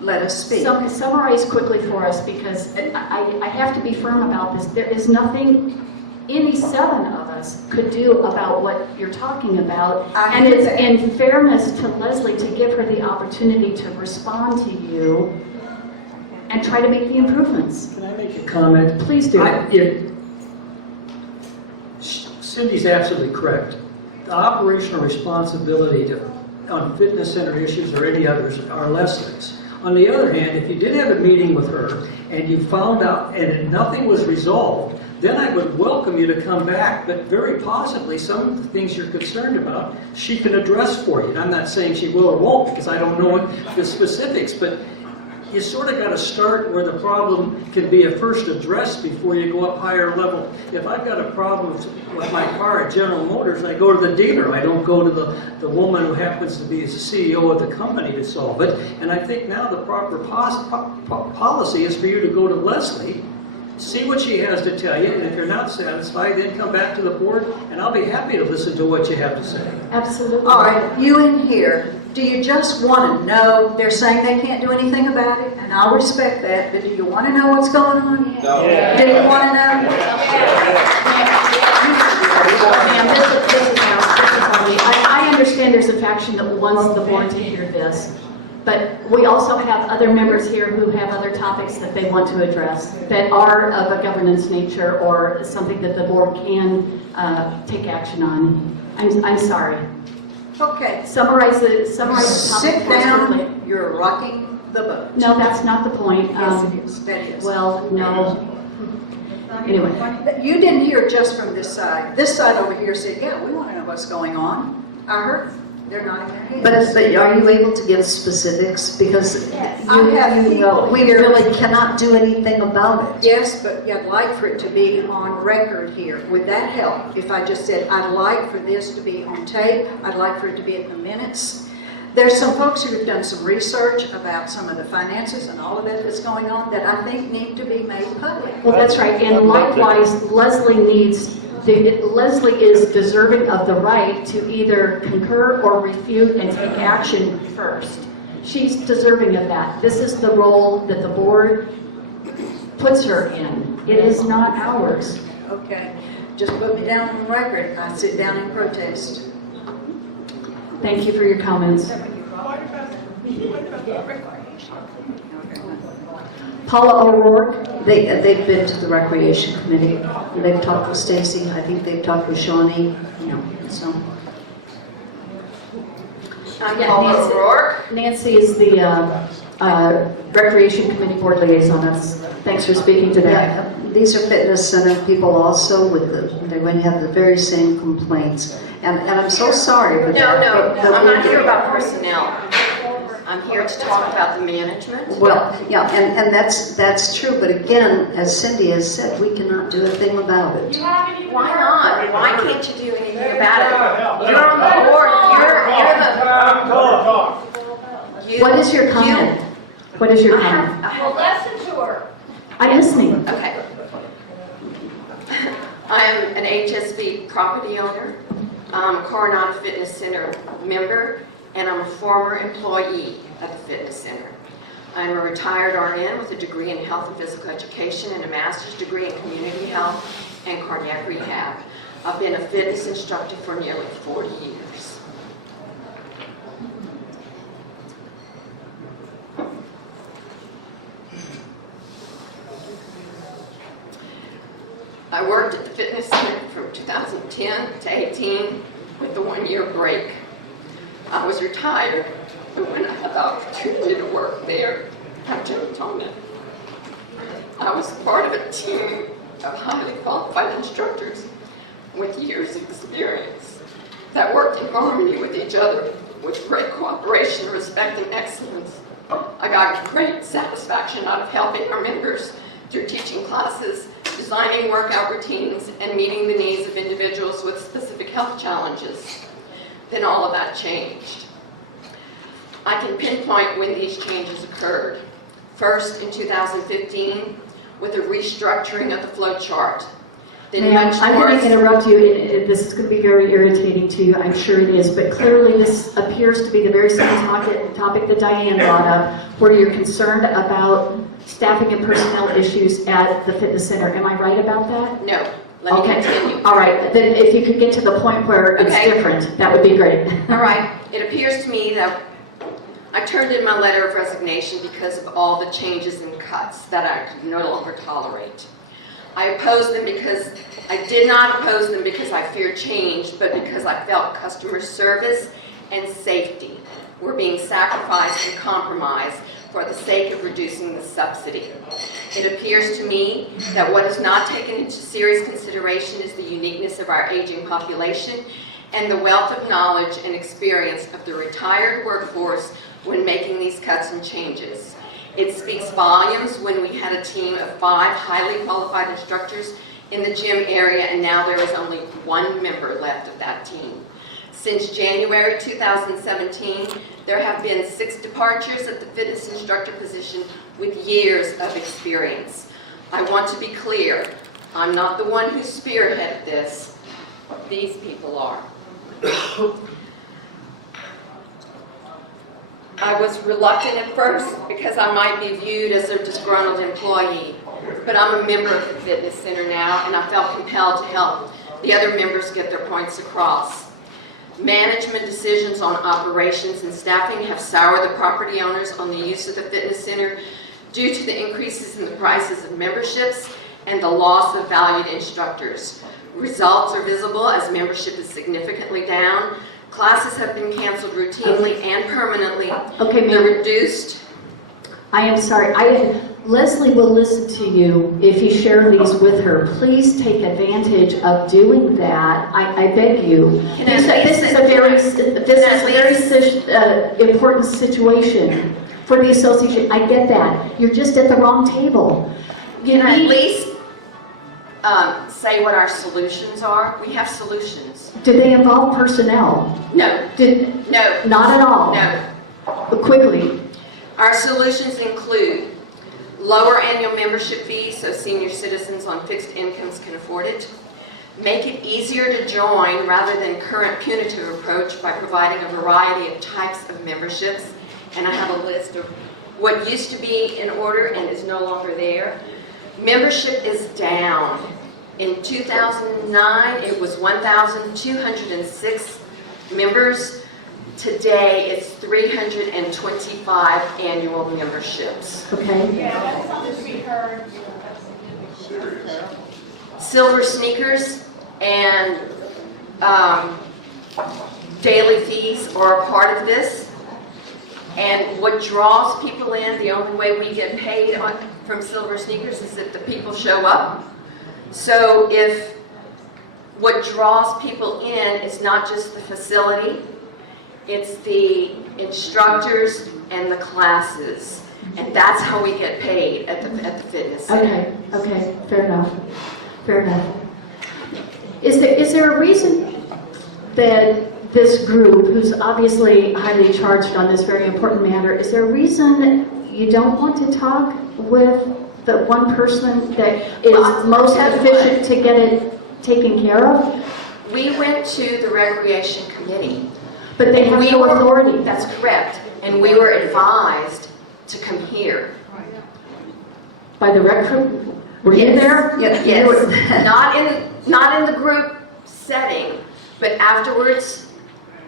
Let us speak. So summarize quickly for us, because I have to be firm about this. There is nothing any 7 of us could do about what you're talking about. And it's in fairness to Leslie to give her the opportunity to respond to you and try to make the improvements. Can I make a comment? Please do. Cindy's absolutely correct. The operational responsibility on fitness center issues or any others are Leslie's. On the other hand, if you did have a meeting with her and you found out and nothing was resolved, then I would welcome you to come back, but very possibly some of the things you're concerned about, she can address for you. And I'm not saying she will or won't, because I don't know the specifics, but you sort of got to start where the problem can be first addressed before you go up higher level. If I've got a problem with my car at General Motors, I go to the dealer. I don't go to the woman who happens to be the CEO of the company to solve it. And I think now the proper policy is for you to go to Leslie, see what she has to tell you, and if you're not satisfied, then come back to the board, and I'll be happy to listen to what you have to say. Absolutely. All right, you in here, Do you just want to know? They're saying they can't do anything about it, and I'll respect that, but do you want to know what's going on? No. Do you want to know? Ma'am, this is Harley. I understand there's a faction that wants the board to hear this, but we also have other members here who have other topics that they want to address that are of a governance nature or something that the board can take action on. I'm sorry. Okay. Summarize the topic. Sit down. You're rocking the boat. No, that's not the point. Yes, it is. That is. Well, no. Anyway. You didn't hear just from this side. This side over here said, yeah, we want to know what's going on. I heard they're nodding their heads. But are you able to give specifics? Because I have people we here. really cannot do anything about it. Yes, but I'd like for it to be on record here. Would that help? If I just said, I'd like for this to be on tape, I'd like for it to be in the minutes. There's some folks who have done some research about some of the finances and all of that that's going on that I think need to be made public. Well, that's right. And likewise, Leslie is deserving of the right to either concur or refute and take action first. She's deserving of that. This is the role that the board puts her in. It is not ours. Okay, just put me down on record. I sit down and protest. Thank you for your comments. Paula O'Rourke. They've been to the Recreation Committee. They've talked with Stacy. I think they've talked with Shawnee. So. Paula O'Rourke. Nancy is the Recreation Committee Board Liaison. Thanks for speaking today. Yeah, these are fitness center people also they're going to have the very same complaints. And I'm so sorry. But I'm not here about personnel. I'm here to talk about the management. Well, yeah, and that's true. But again, as Cindy has said, we cannot do a thing about it. Why not? Why can't you do anything about it? You're on the board. You're the... What is your comment? What is your comment? Well, listen to her. I'm listening. Okay. I'm an HSV property owner. I'm a Coronado Fitness Center member, and I'm a former employee at the fitness center. I'm a retired RN with a degree in health and physical education and a master's degree in community health and cardiac rehab. I've been a fitness instructor for nearly 40 years. I worked at the fitness center from 2010 to 18 with the 1-year break. I was retired, but when I had the opportunity to work there, I jumped on it. I was part of a team of highly qualified instructors with years of experience that worked in harmony with each other with great cooperation, respect, and excellence. I got great satisfaction out of helping our members through teaching classes, designing workout routines, and meeting the needs of individuals with specific health challenges. Then all of that changed. I can pinpoint when these changes occurred. First, in 2015, with a restructuring of the flow chart. Ma'am, I'm going to interrupt you, and this is going to be very irritating to you, I'm sure it is, but clearly this appears to be the very same topic that Diane brought up, where you're concerned about staffing and personnel issues at the fitness center. Am I right about that? No. Let me continue. All right. Then if you could get to the point where it's different, that would be great. All right. It appears to me that I turned in my letter of resignation because of all the changes and cuts that I could no longer tolerate. I opposed them because I did not oppose them because I feared change, but because I felt customer service and safety were being sacrificed and compromised for the sake of reducing the subsidy. It appears to me that what is not taken into serious consideration is the uniqueness of our aging population and the wealth of knowledge and experience of the retired workforce when making these cuts and changes. It speaks volumes when we had a team of 5 highly qualified instructors in the gym area, and now there is only 1 member left of that team. Since January 2017, there have been 6 departures at the fitness instructor position with years of experience. I want to be clear, I'm not the one who spearheaded this. These people are. I was reluctant at first because I might be viewed as a disgruntled employee, but I'm a member of the fitness center now, and I felt compelled to help the other members get their points across. Management decisions on operations and staffing have soured the property owners on the use of the fitness center due to the increases in the prices of memberships and the loss of valued instructors. Results are visible as membership is significantly down. Classes have been canceled routinely and permanently. Okay, They're ma'am. reduced. I am sorry. Leslie will listen to you if you share these with her. Please take advantage of doing that. I beg you. This is a very important situation for the association. I get that. You're just at the wrong table. Can I at least say what our solutions are? We have solutions. Do they involve personnel? No. No. Not at all. No. Quickly. Our solutions include lower annual membership fees so senior citizens on fixed incomes can afford it. Make it easier to join rather than current punitive approach by providing a variety of types of memberships. And I have a list of what used to be in order and is no longer there. Membership is down. In 2009, it was 1,206 members. Today, it's 325 annual memberships. Okay. Yeah, that's something to be heard. Serious. Silver sneakers and daily fees are a part of this. And what draws people in, the only way we get paid from silver sneakers is if the people show up. So if what draws people in is not just the facility, it's the instructors and the classes. And that's how we get paid at the fitness center. Okay, fair enough. Fair enough. Is there a reason that this group, who's obviously highly charged on this very important matter, is there a reason you don't want to talk with the one person that is most efficient to get it taken care of? We went to the recreation committee. But they have no authority. That's correct. And we were advised to come here. By the rec group? Were you there? Yes. Not in the group setting, but afterwards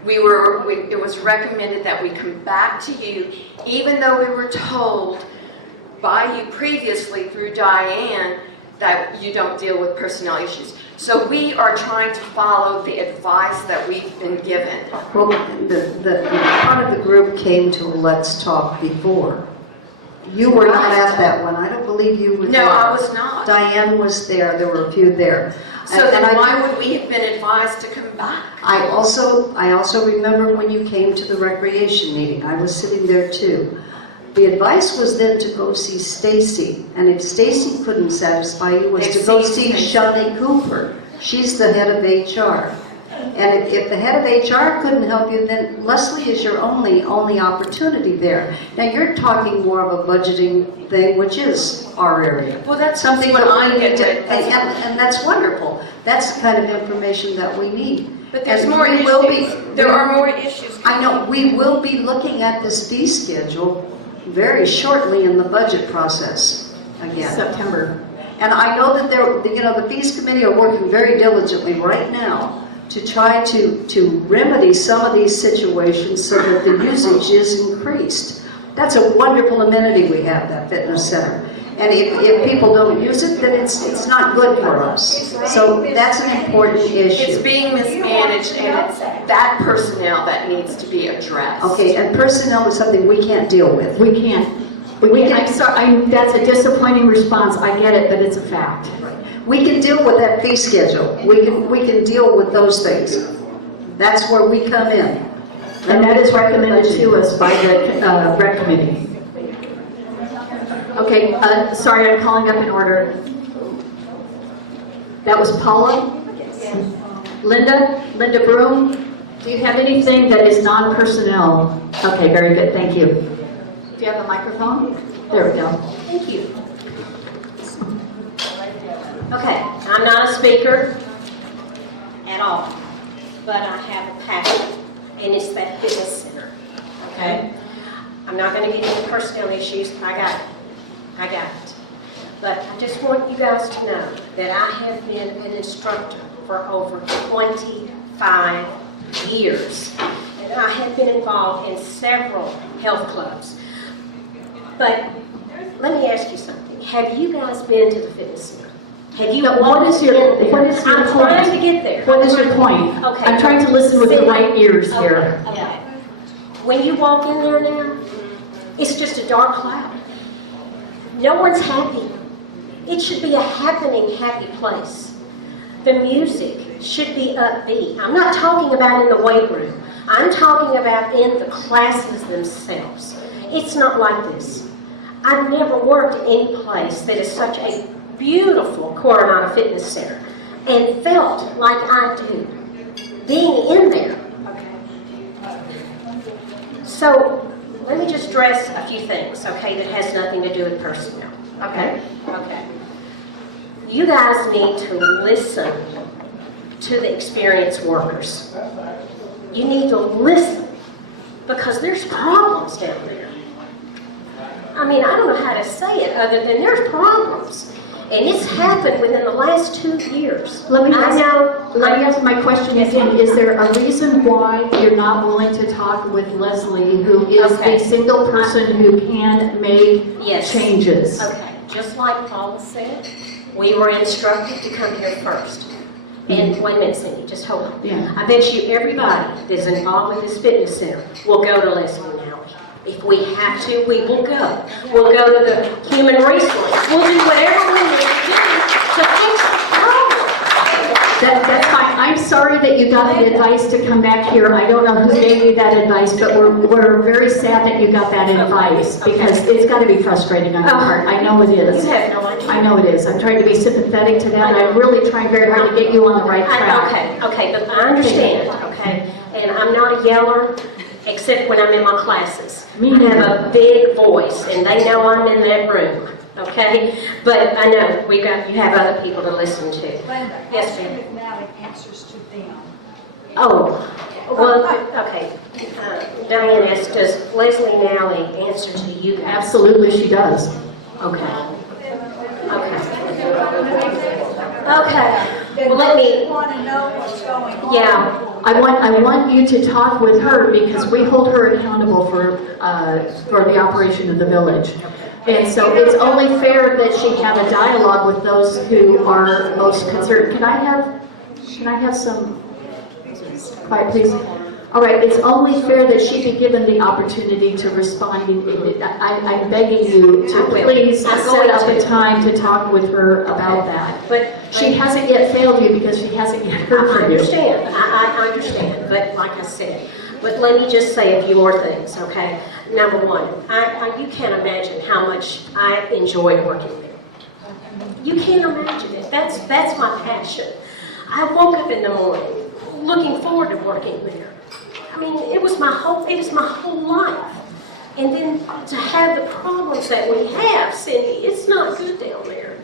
it was recommended that we come back to you, even though we were told by you previously through Diane that you don't deal with personnel issues. So we are trying to follow the advice that we've been given. Well, the part of the group came to Let's Talk before. You were not at that one. I don't believe you were there. No, I was not. Diane was there. There were a few there. So then why would we have been advised to come back? I also remember when you came to the recreation meeting. I was sitting there too. The advice was then to go see Stacy, and if Stacy couldn't satisfy you, was to go see Shelley Cooper. She's the head of HR. And if the head of HR couldn't help you, then Leslie is your only opportunity there. Now you're talking more of a budgeting thing, which is our area. Well, that's something what that I we need get to, and that's wonderful. That's the kind of information that we need. But there's And more we issues. will be, There are more issues. I know, we will be looking at this fee schedule very shortly in the budget process again. September. And I know that the fees committee are working very diligently right now to try to remedy some of these situations so that the usage is increased. That's a wonderful amenity we have, that fitness center. And if people don't use it, then it's not good for us. So that's an important issue. It's being mismanaged, and it's that personnel that needs to be addressed. Okay, and personnel is something we can't deal with. We can't. I'm sorry, that's a disappointing response. I get it, but it's a fact. We can deal with that fee schedule. We can deal with those things. That's where we come in. And that is recommended to us by the rec committee. Okay, sorry, I'm calling up in order. That was Paula? Yes. Linda Broom, do you have anything that is non-personnel? Okay, very good, thank you. Do you have a microphone? There we go. Thank you. Okay, I'm not a speaker at all, but I have a passion, and it's that fitness center, okay? I'm not going to get into personnel issues. I got it. I got it. But I just want you guys to know that I have been an instructor for over 25 years. And I have been involved in several health clubs. But let me ask you something. Have you guys been to the fitness center? Have you? What is your point? I'm trying to get there. What is your point? Okay. I'm trying to listen with the right ears here. Okay. When you walk in there now, it's just a dark cloud. No one's happy. It should be a happening, happy place. The music should be upbeat. I'm not talking about in the weight room. I'm talking about in the classes themselves. It's not like this. I've never worked in any place that is such a beautiful Coronado Fitness Center and felt like I do being in there. So let me just address a few things, okay, that has nothing to do with personnel. Okay? Okay. You guys need to listen to the experienced workers. You need to listen because there's problems down there. I mean, I don't know how to say it other than there's problems. And it's happened within the last 2 years. Let me ask my question again. Is there a reason why you're not willing to talk with Leslie, who is the single person who can make changes? Okay, just like Paula said, we were instructed to come here first. And wait a minute, Cindy, just hold on. Yeah. I bet you everybody that's involved with this fitness center will go to Leslie now. If we have to, we will go. We'll go to the human resource. We'll do whatever we need to do to fix the problem. That's fine. I'm sorry that you got the advice to come back here. I don't know who gave you that advice, but we're very sad that you got that advice because it's got to be frustrating on your part. I know it is. You have no idea. I know it is. I'm trying to be sympathetic to that, and I'm really trying very hard to get you on the right track. Okay, but I understand, okay? And I'm not a yeller, except when I'm in my classes. I have a big voice, and they know I'm in that room, okay? But I know you have other people to listen to. Linda, Yes, ma'am. McNally answers to them. Oh, well, okay. Diane asked, does Leslie Nally answer to you guys? Absolutely, she does. Okay. Okay. Well, let me. Want to know what's going on? Yeah. I want you to talk with her because we hold her accountable for the operation of the village. And so it's only fair that she have a dialogue with those who are most concerned. Can I have some quiet, please? All right, it's only fair that she be given the opportunity to respond. I'm begging you to please set up a time to talk with her about that. But she hasn't yet failed you because she hasn't yet heard from you. I understand, but like I said, but let me just say a few more things, okay? Number one, you can't imagine how much I enjoyed working there. You can't imagine it. That's my passion. I woke up in the morning looking forward to working there. I mean, it was my whole life. And then to have the problems that we have, Cindy, it's not good down there.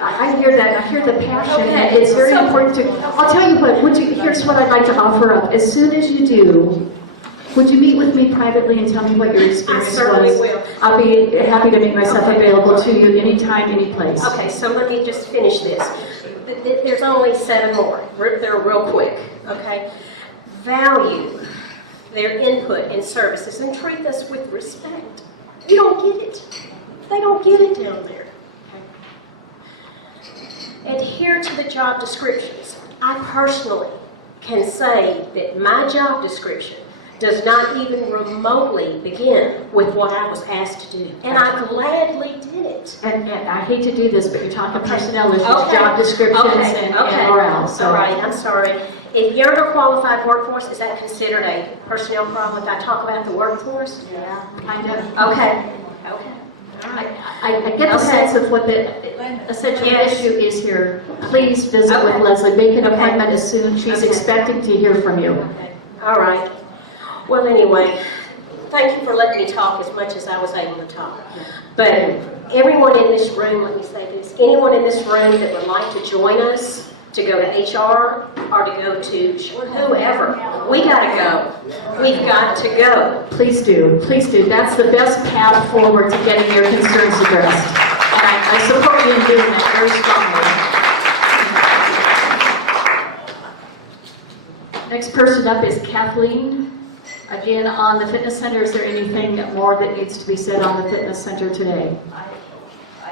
I hear that. I hear the passion. Okay. It's very important to. I'll tell you what. Here's what I'd like to offer up. As soon as you do, would you meet with me privately and tell me what your experience was? I certainly will. I'll be happy to make myself available to you anytime, any place. Okay, so let me just finish this. There's only 7 more. They're real quick, okay? Value their input in services and treat us with respect. You don't get it. They don't get it down there. Adhere to the job descriptions. I personally can say that my job description does not even remotely begin with what I was asked to do. And I gladly did it. And I hate to do this, but you're talking personnel issues, job descriptions, and morale. So. All right, I'm sorry. If you're underqualified workforce, is that considered a personnel problem if I talk about the workforce? Yeah, kind of. Okay. I get the sense of what the essential issue is here. Please visit with Leslie. Make an appointment as soon. She's expecting to hear from you. Okay. All right. Well, anyway, thank you for letting me talk as much as I was able to talk. But everyone in this room, let me say this, anyone in this room that would like to join us to go to HR or to go to whoever. We gotta go. We've got to go. Please do, please do. That's the best path forward to getting your concerns addressed. And I support you in doing that very strongly. Next person up is Kathleen. Again, on the fitness center, is there anything more that needs to be said on the fitness center today? I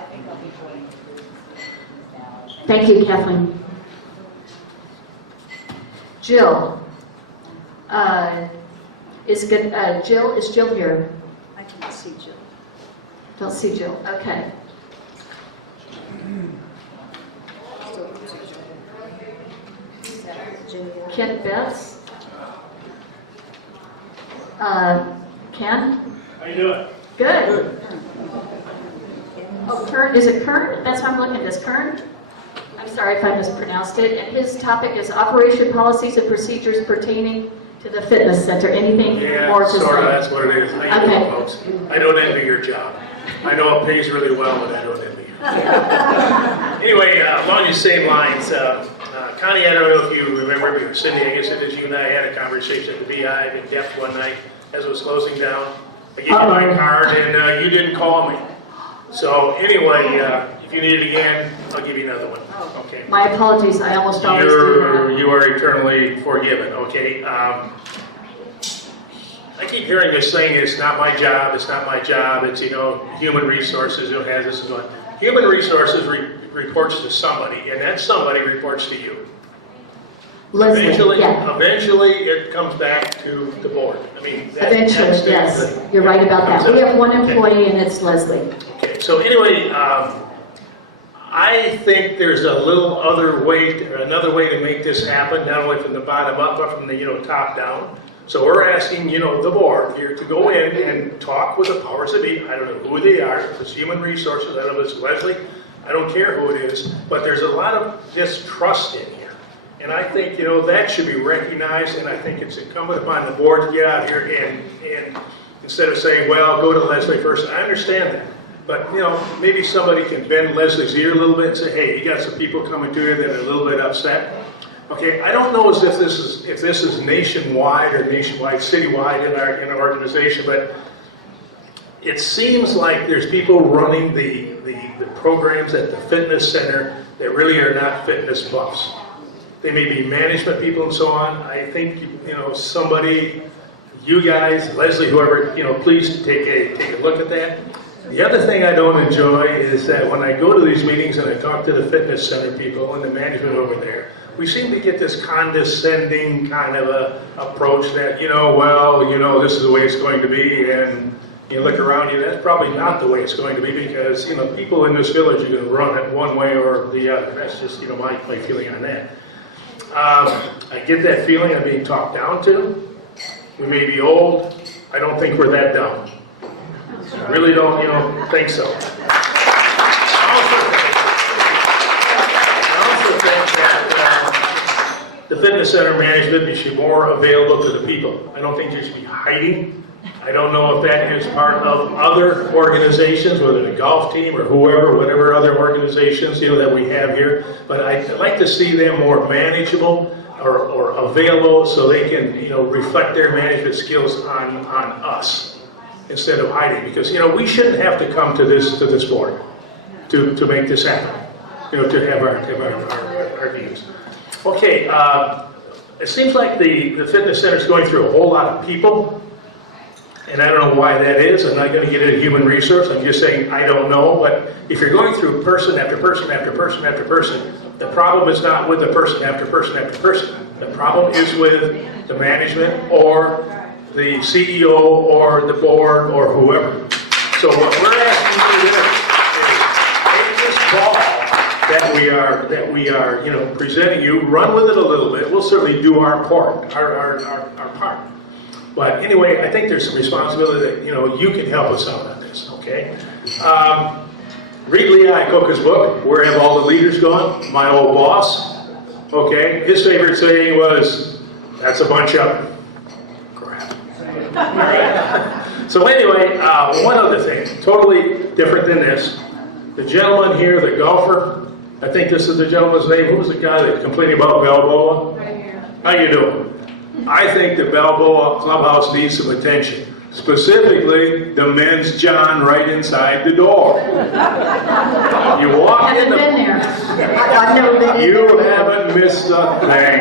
think I'll be joining. Thank you, Kathleen. Jill. Is Jill here? I can't see Jill. Don't see Jill. Okay. Still don't see Jill. Kent Betts. Ken? How you doing? Good. Oh, Kern, is it Kern? That's what I'm looking at, is Kern? I'm sorry if I mispronounced it. And his topic is operation policies and procedures pertaining to the fitness center. Anything more to say? Yeah, sort of, that's what it is. How you doing, folks? I don't envy your job. I know it pays really well, but I don't envy you. Anyway, along these same lines, Connie, I don't know if you remember, but Cindi, I guess it is, you and I had a conversation at the Beehive in depth one night as it was closing down. I gave you my card and you didn't call me. So anyway, if you need it again, I'll give you another one. Okay. My apologies, I almost always do that. You are eternally forgiven, okay? I keep hearing this saying, it's not my job, it's not my job, it's, human resources, has this and that. Human resources reports to somebody, and that somebody reports to you. Leslie, Eventually, it comes back to the board. I mean, eventually, yes. thing. You're right about that. We have one employee, and it's Leslie. Okay, so anyway, I think there's a little another way to make this happen, not only from the bottom up, but from the top down. So we're asking the board here to go in and talk with the powers that be. I don't know who they are. If it's human resources, I don't know if it's Leslie. I don't care who it is, but there's a lot of distrust in here. And I think, that should be recognized, and I think it's incumbent upon the board to get out here and instead of saying, well, go to Leslie first. I understand that. But, maybe somebody can bend Leslie's ear a little bit and say, hey, you got some people coming to you that are a little bit upset. Okay, I don't know if this is nationwide or citywide in our organization, but it seems like there's people running the programs at the fitness center that really are not fitness buffs. They may be management people and so on. I think, somebody, you guys, Leslie, whoever, please take a look at that. The other thing I don't enjoy is that when I go to these meetings and I talk to the fitness center people and the management over there, we seem to get this condescending kind of a approach that, this is the way it's going to be, and you look around you, that's probably not the way it's going to be, because, people in this village are going to run it one way or the other. That's just, my feeling on that. I get that feeling I'm being talked down to. We may be old. I don't think we're that dumb. I really don't, think so. I also think that the fitness center management should be more available to the people. I don't think you should be hiding. I don't know if that is part of other organizations, whether the golf team or whatever other organizations, that we have here. But I'd like to see them more manageable or available so they can, reflect their management skills on us instead of hiding. Because, we shouldn't have to come to this board to make this happen, to have our views. Okay, it seems like the fitness center is going through a whole lot of people. And I don't know why that is. I'm not going to get into human resource. I'm just saying I don't know. But if you're going through person after person after person after person, the problem is not with the person after person after person. The problem is with the management or the CEO or the board or whoever. So what we're asking you to do is take this ball that we are presenting you, run with it a little bit. We'll certainly do our part, our part. But anyway, I think there's some responsibility that, you can help us out on this, okay? Read Lee Iacocca's book, Where Have All the Leaders Gone? My old boss, okay? His favorite saying was, that's a bunch of crap. All right. So anyway, one other thing, totally different than this. The gentleman here, the golfer, I think this is the gentleman's name. Who was the guy that complained about Balboa? How you doing? I think the Balboa Clubhouse needs some attention. Specifically, the men's john right inside the door. You walk in Haven't been there. I've never been in You there. haven't missed a thing.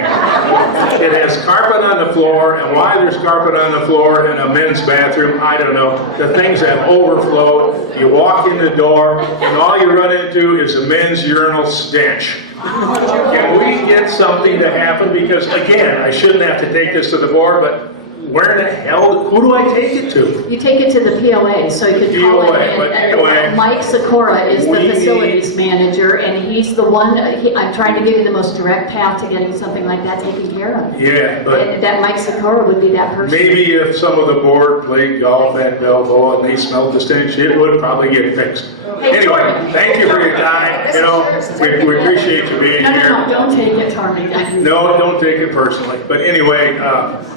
It has carpet on the floor, and why there's carpet on the floor in a men's bathroom, I don't know. The things have overflowed. You walk in the door, and all you run into is a men's urinal stench. Can we get something to happen? Because again, I shouldn't have to take this to the board, but where the hell, who do I take it to? You take it to the POA, so you can call POA, it in. but anyway, Mike Sikora is the we facilities manager, and he's the one, I'm trying to give you the most direct path to getting something like that taken care of. Yeah, but And that Mike Sikora would be that person. maybe if some of the board played golf at Balboa and they smelled the stench, it would probably get fixed. Hey, Anyway, Tormey. thank you for your time. You know, we appreciate you being No, here. don't take it, Tormey. No, don't take it personally. But anyway,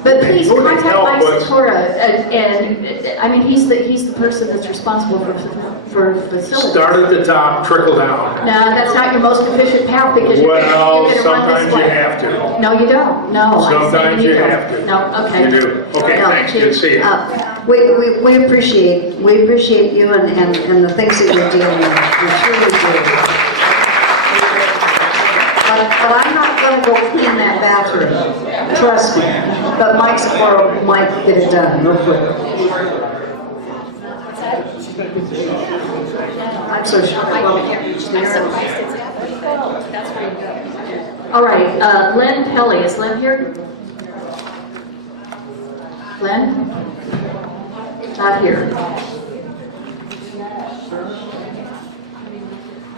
But please who the contact hell Mike was- Sikora, and I mean, he's the person that's responsible for facilities. Start at the top, trickle down. No, that's not your most efficient path because you're Well, gonna run sometimes this you way. have to. No, you don't. No, I'm saying Sometimes you don't. have to. No, okay. You do. Okay, No, thanks. Good to see you. We appreciate you and the things that you're dealing with. We truly do. But I'm not going to go clean that bathroom. Trust me. But Mike Sikora might get it done real quick. I'm so sure. All right, Len Pelly, is Len here? Len? Not here.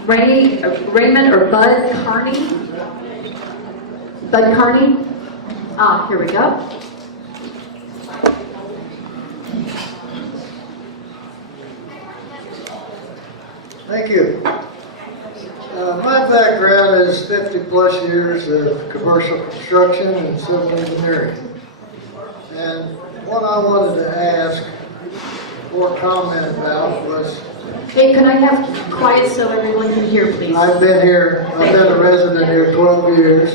Raymond or Bud Carney? Bud Carney? Ah, here we go. Thank you. My background is 50 plus years of commercial construction and civil engineering. And what I wanted to ask or comment about was, Hey, can I have quiet so everyone can hear, please? I've been a resident here 12 years,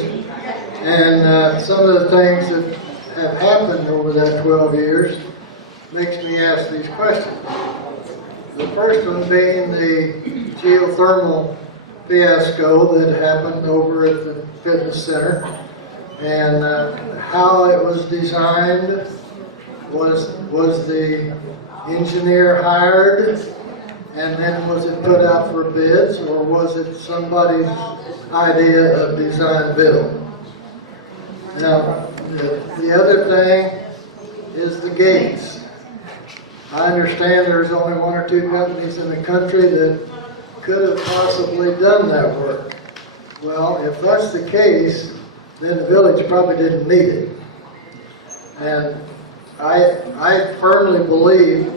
and some of the things that have happened over that 12 years makes me ask these questions. The first one being the geothermal fiasco that happened over at the fitness center, and how it was designed. Was the engineer hired, and then was it put out for bids, or was it somebody's idea of design build? Now, the other thing is the gates. I understand there's only one or two companies in the country that could have possibly done that work. Well, if that's the case, then the village probably didn't need it. And I firmly believe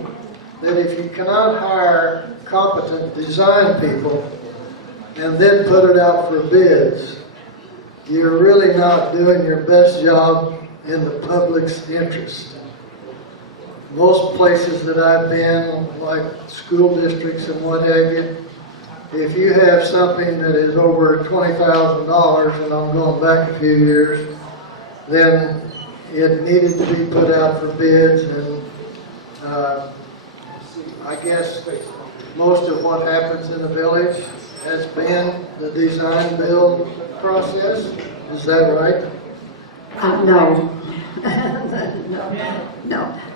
that if you cannot hire competent design people and then put it out for bids, you're really not doing your best job in the public's interest. Most places that I've been, like school districts and what have you, if you have something that is over $20,000, and I'm going back a few years, then it needed to be put out for bids, and I guess most of what happens in the village has been the design build process. Is that right? No.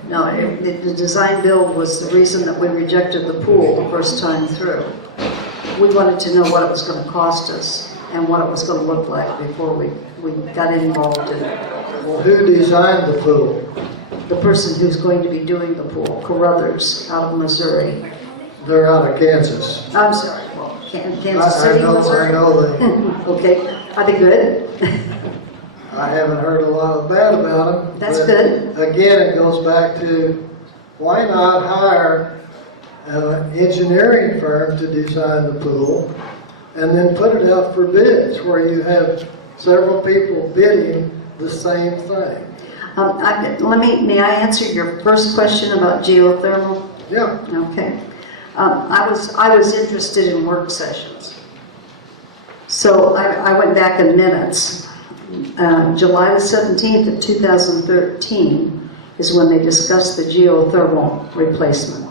No. The design build was the reason that we rejected the pool the first time through. We wanted to know what it was going to cost us and what it was going to look like before we got involved in it. Well, who designed the pool? The person who's going to be doing the pool, Carruthers, out of Missouri. They're out of Kansas. I'm sorry, well, Kansas City, Missouri? I know that. Okay, are they good? I haven't heard a lot of bad about them. That's but good. Again, it goes back to, why not hire an engineering firm to design the pool and then put it out for bids where you have several people bidding the same thing? May I answer your first question about geothermal? Yeah. Okay. I was interested in work sessions. So I went back in minutes. July the 17th of 2013 is when they discussed the geothermal replacement.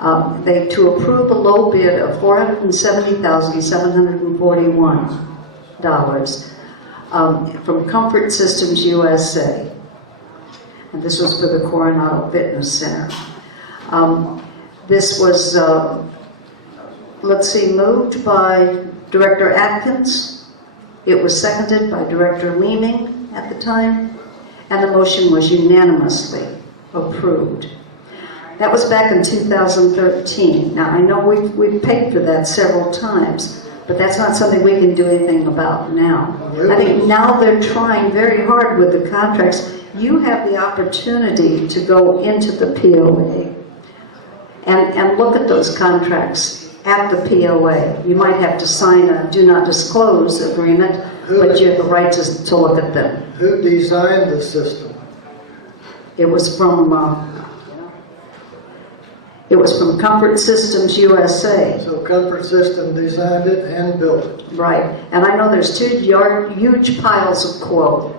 To approve a low bid of $470,741 from Comfort Systems USA. And this was for the Coronado Fitness Center. This was, moved by Director Atkins. It was seconded by Director Leeming at the time, and the motion was unanimously approved. That was back in 2013. Now, I know we've paid for that several times, but that's not something we can do anything about now. I think now they're trying very hard with the contracts. You have the opportunity to go into the POA and look at those contracts at the POA. You might have to sign a do not disclose agreement, but you have the right to look at them. Who designed the system? It was from Comfort Systems USA. So Comfort System designed it and built it. Right, and I know there's two huge piles of coil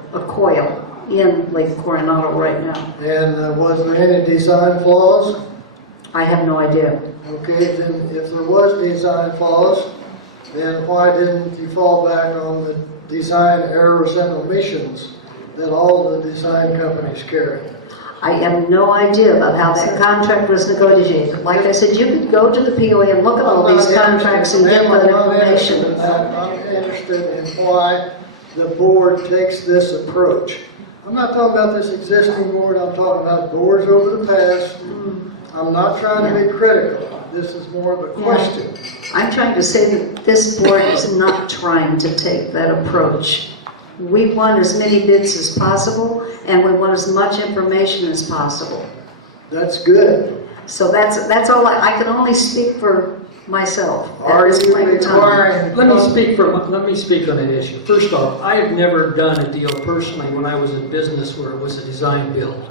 in Lake Coronado right now. And was there any design flaws? I have no idea. Okay, then if there was design flaws, then why didn't you fall back on the design errors and omissions that all the design companies carry? I have no idea about how that contract was negotiated. Like I said, you could go to the POA and look at all these contracts and get that information. I'm interested in why the board takes this approach. I'm not talking about this existing board, I'm talking about boards over the past. I'm not trying to be critical. This is more of a question. I'm trying to say that this board is not trying to take that approach. We want as many bids as possible, and we want as much information as possible. That's good. So that's all I can only speak for myself. Are you requiring? Let me speak on that issue. First off, I have never done a deal personally when I was in business where it was a design build.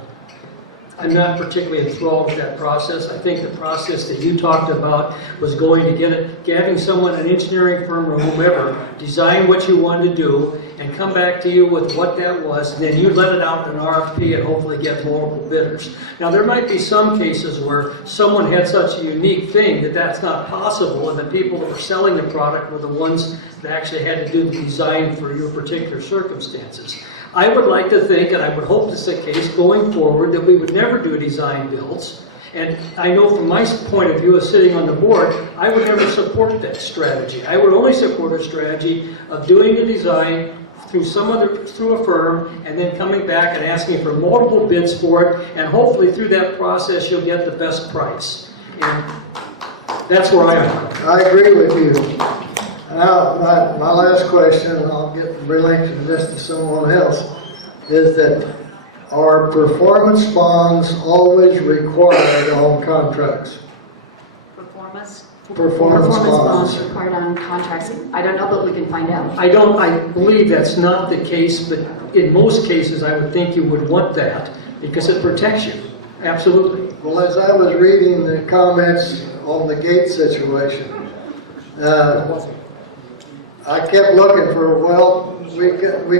I'm not particularly enthralled with that process. I think the process that you talked about was going to having someone, an engineering firm or whomever, design what you wanted to do and come back to you with what that was, and then you let it out in an RFP and hopefully get multiple bidders. Now, there might be some cases where someone had such a unique thing that that's not possible, and the people that were selling the product were the ones that actually had to do the design for your particular circumstances. I would like to think, and I would hope this is the case going forward, that we would never do design builds. And I know from my point of view of sitting on the board, I would never support that strategy. I would only support a strategy of doing the design through a firm, and then coming back and asking for multiple bids for it, and hopefully through that process you'll get the best price. And that's where I am. I agree with you. Now, my last question, and I'll relinquish this to someone else, is that are performance bonds always required on contracts? Performance bonds required on contracts. I don't know, but we can find out. I believe that's not the case, but in most cases I would think you would want that because it protects you. Absolutely. Well, as I was reading the comments on the gate situation, I kept looking for, well, we've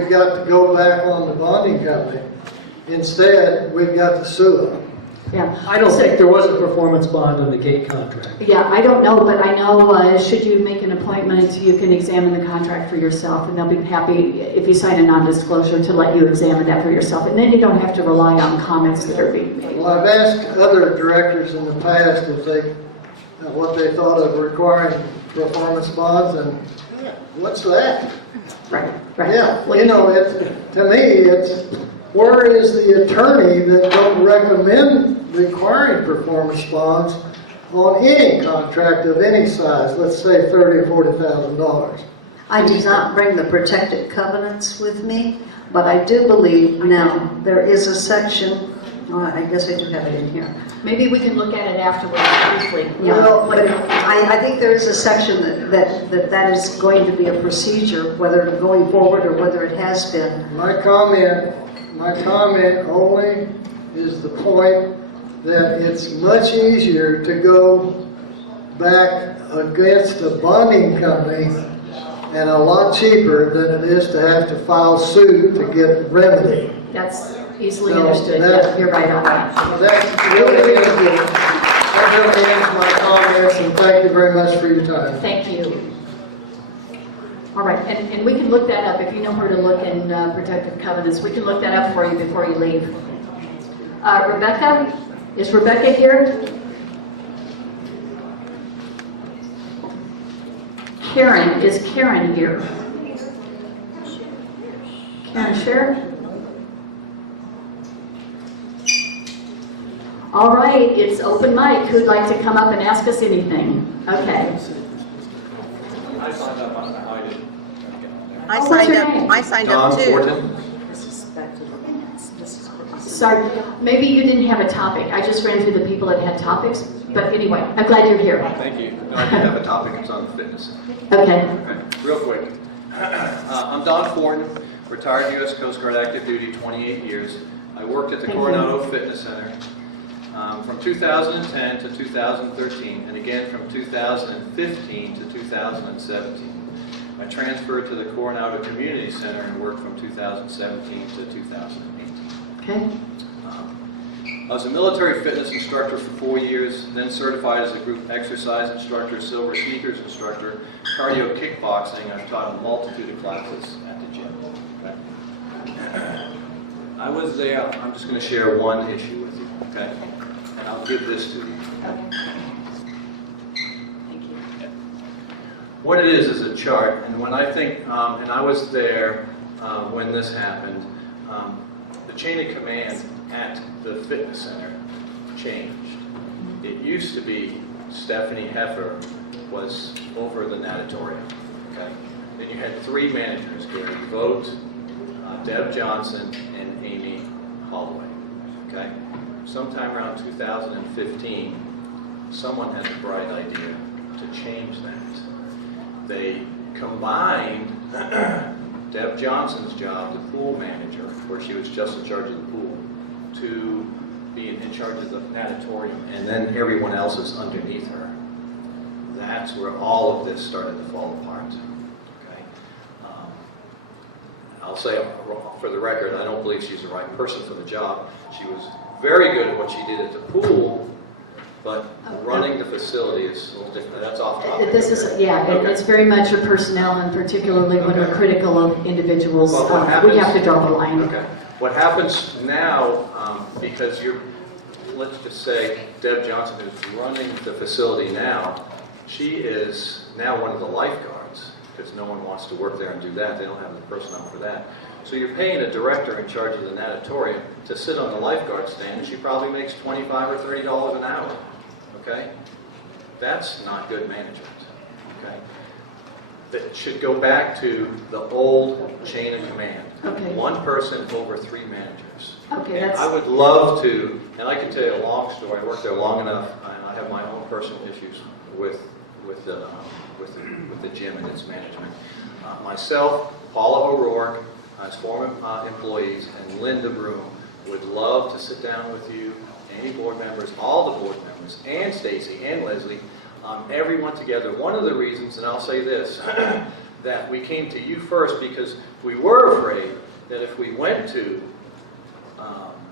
got to go back on the bonding company. Instead, we've got to sue them. Yeah, I don't think there was a performance bond on the gate contract. Yeah, I don't know, but I know should you make an appointment, you can examine the contract for yourself, and they'll be happy if you sign a non-disclosure to let you examine that for yourself, and then you don't have to rely on comments that are being made. Well, I've asked other directors in the past what they thought of requiring performance bonds, and what's that? Right. Yeah, to me, it's where is the attorney that don't recommend requiring performance bonds on any contract of any size, let's say $30,000 or $40,000? I did not bring the protected covenants with me, but I do believe now there is a section, I guess I do have it in here. Maybe we can look at it afterwards briefly. Yeah, but I think there is a section that is going to be a procedure, whether going forward or whether it has been. My comment only is the point that it's much easier to go back against a bonding company and a lot cheaper than it is to have to file suit to get remedy. That's easily So understood. that- Yeah, you're right on that. So that really ends my comments, and thank you very much for your time. Thank you. All right, and we can look that up. If you know where to look in protective covenants, we can look that up for you before you leave. Rebecca? Is Rebecca here? Karen, is Karen here? Karen Sher? All right, it's open mic. Who'd like to come up and ask us anything? Okay. I signed up, I don't know how I did. I what's signed your up, name? I signed up Don too. Fortin. Sorry, maybe you didn't have a topic. I just ran through the people that had topics. But anyway, I'm glad you're here. Thank you. No, I did have a topic, it's on fitness. Okay. Real quick. I'm Don Fortin, retired U.S. Coast Guard active duty, 28 years. I worked at the Coronado Fitness Center from 2010 to 2013, and again from 2015 to 2017. I transferred to the Coronado Community Center and worked from 2017 to 2018. Okay. I was a military fitness instructor for 4 years, then certified as a group exercise instructor, silver sneakers instructor, cardio kickboxing. I've taught a multitude of classes at the gym. Okay. I was there. I'm just going to share one issue with you, okay? And I'll give this to you. Thank you. What it is a chart, and when I think, and I was there when this happened, the chain of command at the fitness center changed. It used to be Stephanie Heffer was over the natatorium, okay? Then you had 3 managers, Gary Vogt, Deb Johnson, and Amy Holloway, okay? Sometime around 2015, someone had the bright idea to change that. They combined Deb Johnson's job, the pool manager, where she was just in charge of the pool, to be in charge of the natatorium, and then everyone else is underneath her. That's where all of this started to fall apart. Okay, I'll say for the record, I don't believe she's the right person for the job. She was very good at what she did at the pool, but running the facility is a little different. That's off topic. This is, yeah, Okay. it's very much your personnel, and particularly when we're critical of individuals, But what we happens- have to draw the line. Okay. What happens now, because let's just say Deb Johnson, who's running the facility now, she is now one of the lifeguards, because no one wants to work there and do that. They don't have the personnel for that. So you're paying a director in charge of the natatorium to sit on the lifeguard stand, and she probably makes $25 or $30 an hour. Okay? That's not good management. Okay? That should go back to the old chain of command. Okay. 1 person over 3 managers. Okay, And that's, I would love to, and I can tell you a long story. I worked there long enough, and I have my own personal issues with the gym and its management. Myself, Paula O'Rourke, as former employees, and Linda Broom would love to sit down with you, any board members, all the board members, and Stacy and Leslie, everyone together. One of the reasons, and I'll say this, that we came to you first because we were afraid that if we went to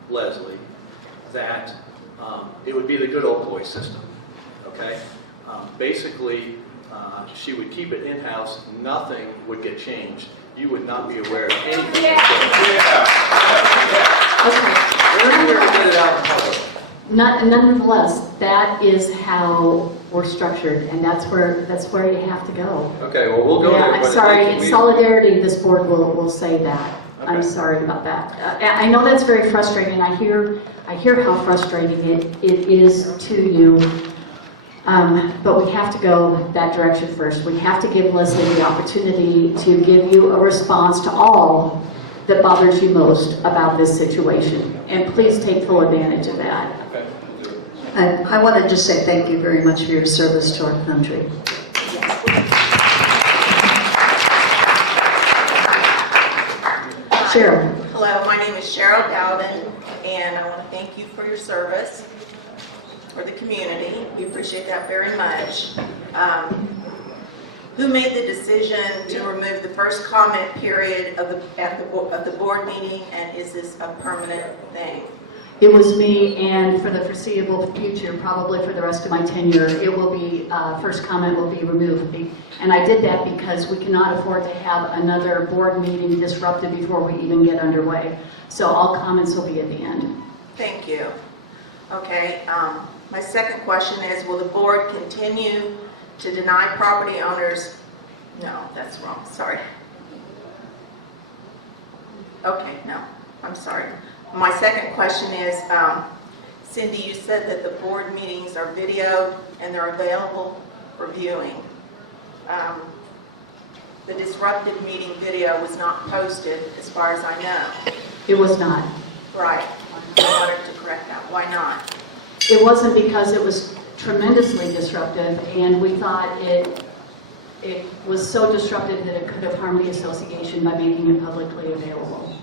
Leslie, that it would be the good old boy system, okay? Basically, she would keep it in-house, nothing would get changed. You would not be aware of anything. We're here to get it out in public. nonetheless, that is how we're structured, and that's where you have to go. Okay, well, we'll go Yeah, there. I'm but sorry, it- in we- solidarity, this board will say that. Okay. I'm sorry about that. I know that's very frustrating. I hear how frustrating it is to you. But we have to go that direction first. We have to give Leslie the opportunity to give you a response to all that bothers you most about this situation. And please take full advantage of that. Okay. I want to just say thank you very much for your service to our country. Cheryl. Hello, my name is Cheryl Galvin, and I want to thank you for your service for the community. We appreciate that very much. Who made the decision to remove the first comment period of the board meeting, and is this a permanent thing? It was me, and for the foreseeable future, probably for the rest of my tenure, it will be, first comment will be removed. And I did that because we cannot afford to have another board meeting disrupted before we even get underway. So all comments will be at the end. Thank you. Okay, my second question is, will the board continue to deny property owners? No, that's wrong, sorry. Okay, no, I'm sorry. My second question is, Cindi, you said that the board meetings are videoed and they're available for viewing. The disrupted meeting video was not posted, as far as I know. It was not. Right. I wanted to correct that. Why not? It wasn't because it was tremendously disruptive, and we thought it was so disruptive that it could have harmed the association by making it publicly available.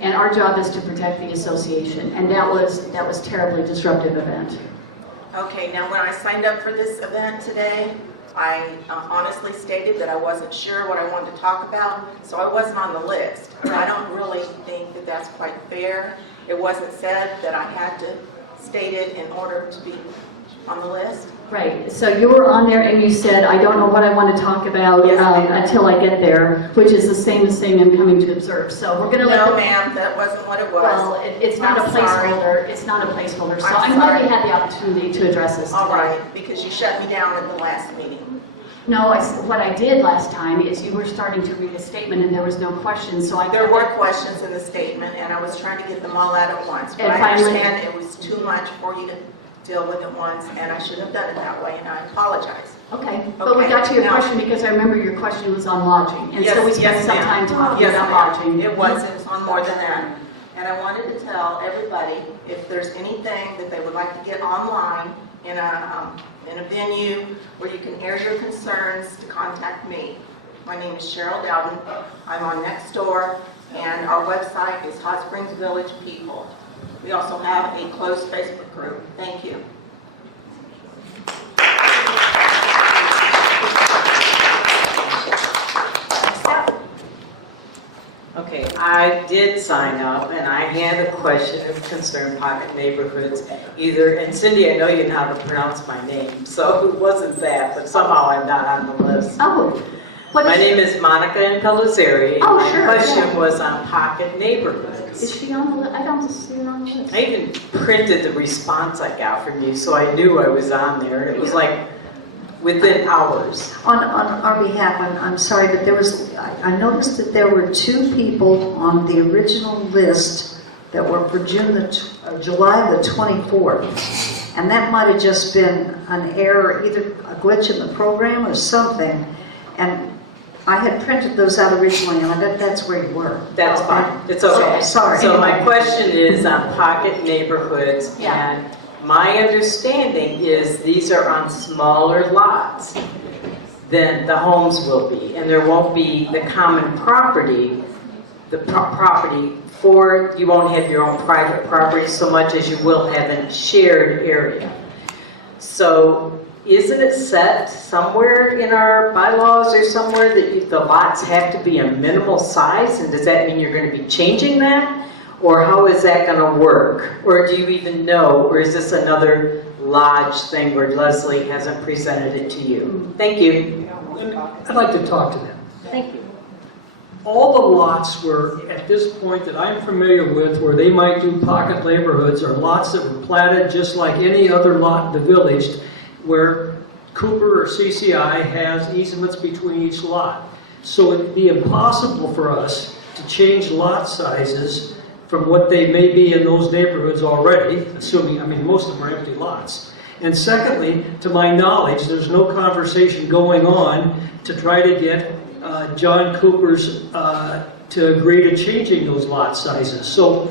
And our job is to protect the association, and that was terribly disruptive event. Okay, now when I signed up for this event today, I honestly stated that I wasn't sure what I wanted to talk about, so I wasn't on the list. I don't really think that that's quite fair. It wasn't said that I had to state it in order to be on the list. Right, so you were on there and you said, I don't know what I want to talk about until I get there, which is the same as saying I'm coming to observe. So we're going to let No, ma'am, that wasn't what it was. Well, it's not a placeholder. It's not a placeholder. So I'm glad you had the opportunity to address this today. All right, because you shut me down at the last meeting. No, what I did last time is you were starting to read a statement and there was no questions, so There were questions in the statement, and I was trying to get them all out at once. But I understand it was too much for you to deal with at once, and I shouldn't have done it that way, and I apologize. Okay, but we got to your question because I remember your question was on lodging, and so we spent some time talking about lodging. It was on more than that. And I wanted to tell everybody, if there's anything that they would like to get online in a venue where you can air your concerns, to contact me. My name is Cheryl Dowden. I'm on Nextdoor, and our website is Hot Springs Village People. We also have a closed Facebook group. Thank you. Okay, I did sign up, and I had a question of concern pocket neighborhoods. And Cindi, I know you know how to pronounce my name, so it wasn't that, but somehow I'm not on the list. Oh. My name is Monica Pellizzeri. Oh, my sure. question was on pocket neighborhoods. Is she on the list? I don't see her on the list. I even printed the response I got from you, so I knew I was on there. It was like within hours. On our behalf, I'm sorry, but I noticed that there were 2 people on the original list that were for July the 24th. And that might have just been an error, either a glitch in the program or something. And I had printed those out originally, and I bet that's where you were. That's fine. It's okay. Sorry. So my question is on pocket neighborhoods, and my understanding is these are on smaller lots than the homes will be, and there won't be the common property, property for, you won't have your own private property so much as you will have a shared area. So isn't it set somewhere in our bylaws or somewhere that the lots have to be a minimal size, and does that mean you're going to be changing that? Or how is that going to work? Or do you even know? Or is this another lodge thing where Leslie hasn't presented it to you? Thank you. I'd like to talk to them. Thank you. All the lots were, at this point that I'm familiar with, where they might do pocket neighborhoods, are lots that were platted just like any other lot in the village, where Cooper or CCI has easements between each lot. So it'd be impossible for us to change lot sizes from what they may be in those neighborhoods already, assuming, most of them are empty lots. And secondly, to my knowledge, there's no conversation going on to try to get John Cooper's to agree to changing those lot sizes. So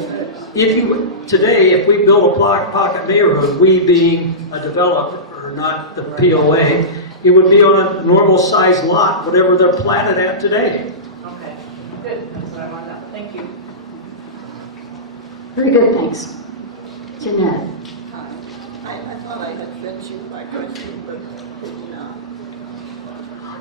today, if we build a pocket neighborhood, we being a developer, not the POA, it would be on a normal size lot, whatever they're platted at today. Okay, good, that's what I wanted to know. Thank you. Very good, thanks. Jeanette. I thought I had sent you my question, but did not.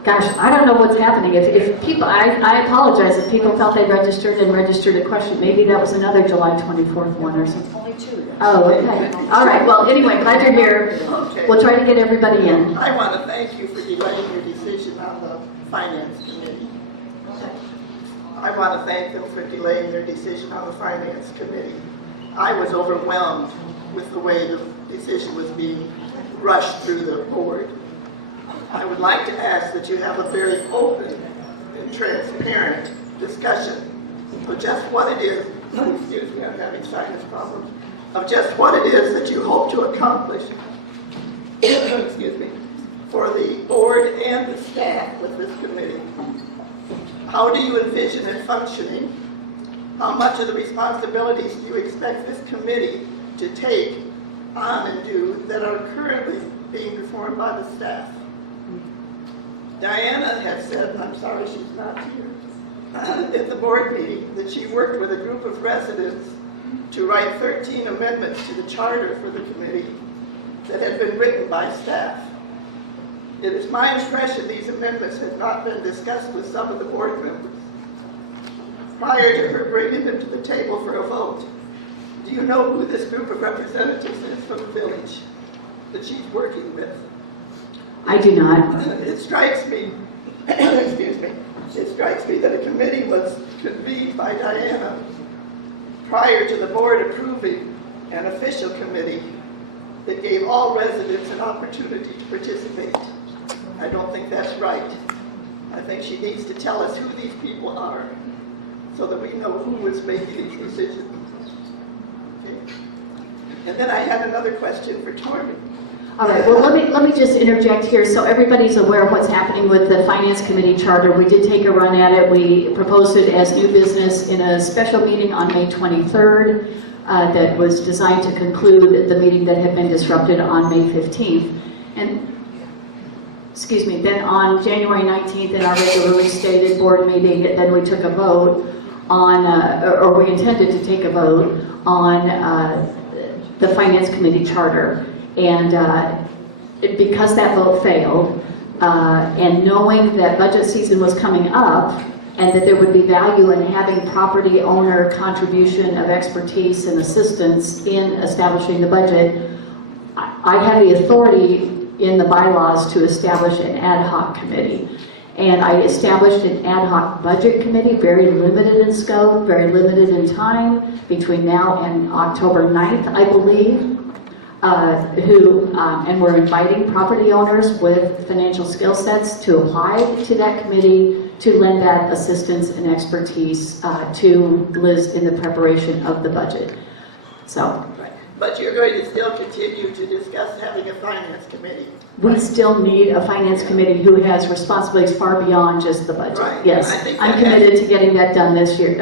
Gosh, I don't know what's happening. If people, I apologize if people felt they registered and registered a question. Maybe that was another July 24th one or something. Only two. Oh, okay. All right. Well, anyway, glad you're here. Okay. We'll try to get everybody in. I want to thank you for delaying your decision on the Finance Committee. I want to thank them for delaying their decision on the Finance Committee. I was overwhelmed with the way the decision was being rushed through the board. I would like to ask that you have a very open and transparent discussion of just what it is, excuse me, I'm having sinus problems, of just what it is that you hope to accomplish, excuse me, for the board and the staff with this committee. How do you envision it functioning? How much of the responsibilities do you expect this committee to take on and do that are currently being performed by the staff? Diana has said, and I'm sorry she's not here, at the board meeting that she worked with a group of residents to write 13 amendments to the charter for the committee that had been written by staff. It is my impression these amendments have not been discussed with some of the board members prior to her bringing them to the table for a vote. Do you know who this group of representatives is from the village that she's working with? I do not. It strikes me, excuse me, it strikes me that a committee was convened by Diana prior to the board approving an official committee that gave all residents an opportunity to participate. I don't think that's right. I think she needs to tell us who these people are so that we know who was making these decisions. Okay. And then I had another question for Tormey. All right, well, let me just interject here so everybody's aware of what's happening with the Finance Committee charter. We did take a run at it. We proposed it as new business in a special meeting on May 23rd that was designed to conclude the meeting that had been disrupted on May 15th. And, excuse me, then on January 19th in our regularly stated board meeting, then we took a vote on, or we intended to take a vote on the Finance Committee charter. And because that vote failed, and knowing that budget season was coming up, and that there would be value in having property owner contribution of expertise and assistance in establishing the budget, I had the authority in the bylaws to establish an ad hoc committee. And I established an ad hoc budget committee, very limited in scope, very limited in time, between now and October 9th, I believe. And we're inviting property owners with financial skill sets to apply to that committee to lend that assistance and expertise to Liz in the preparation of the budget. So. Right. But you're going to still continue to discuss having a finance committee. We still need a finance committee who has responsibilities far beyond just the budget. Right. Yes, I'm committed to getting that done this year,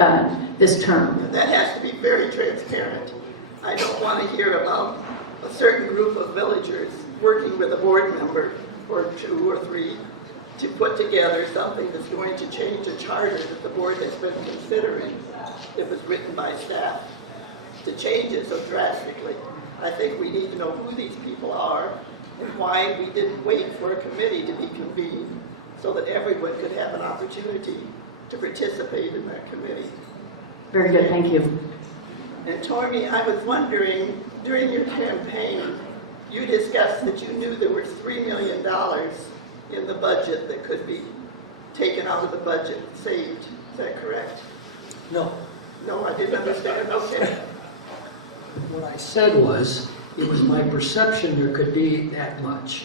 this term. That has to be very transparent. I don't want to hear about a certain group of villagers working with a board member or 2 or 3 to put together something that's going to change a charter that the board has been considering. It was written by staff to change it so drastically. I think we need to know who these people are and why we didn't wait for a committee to be convened so that everyone could have an opportunity to participate in that committee. Very good, thank you. And Tormey, I was wondering, during your campaign, you discussed that you knew there was $3 million in the budget that could be taken out of the budget and saved. Is that correct? No. No, I didn't understand. Okay. What I said was, it was my perception there could be that much.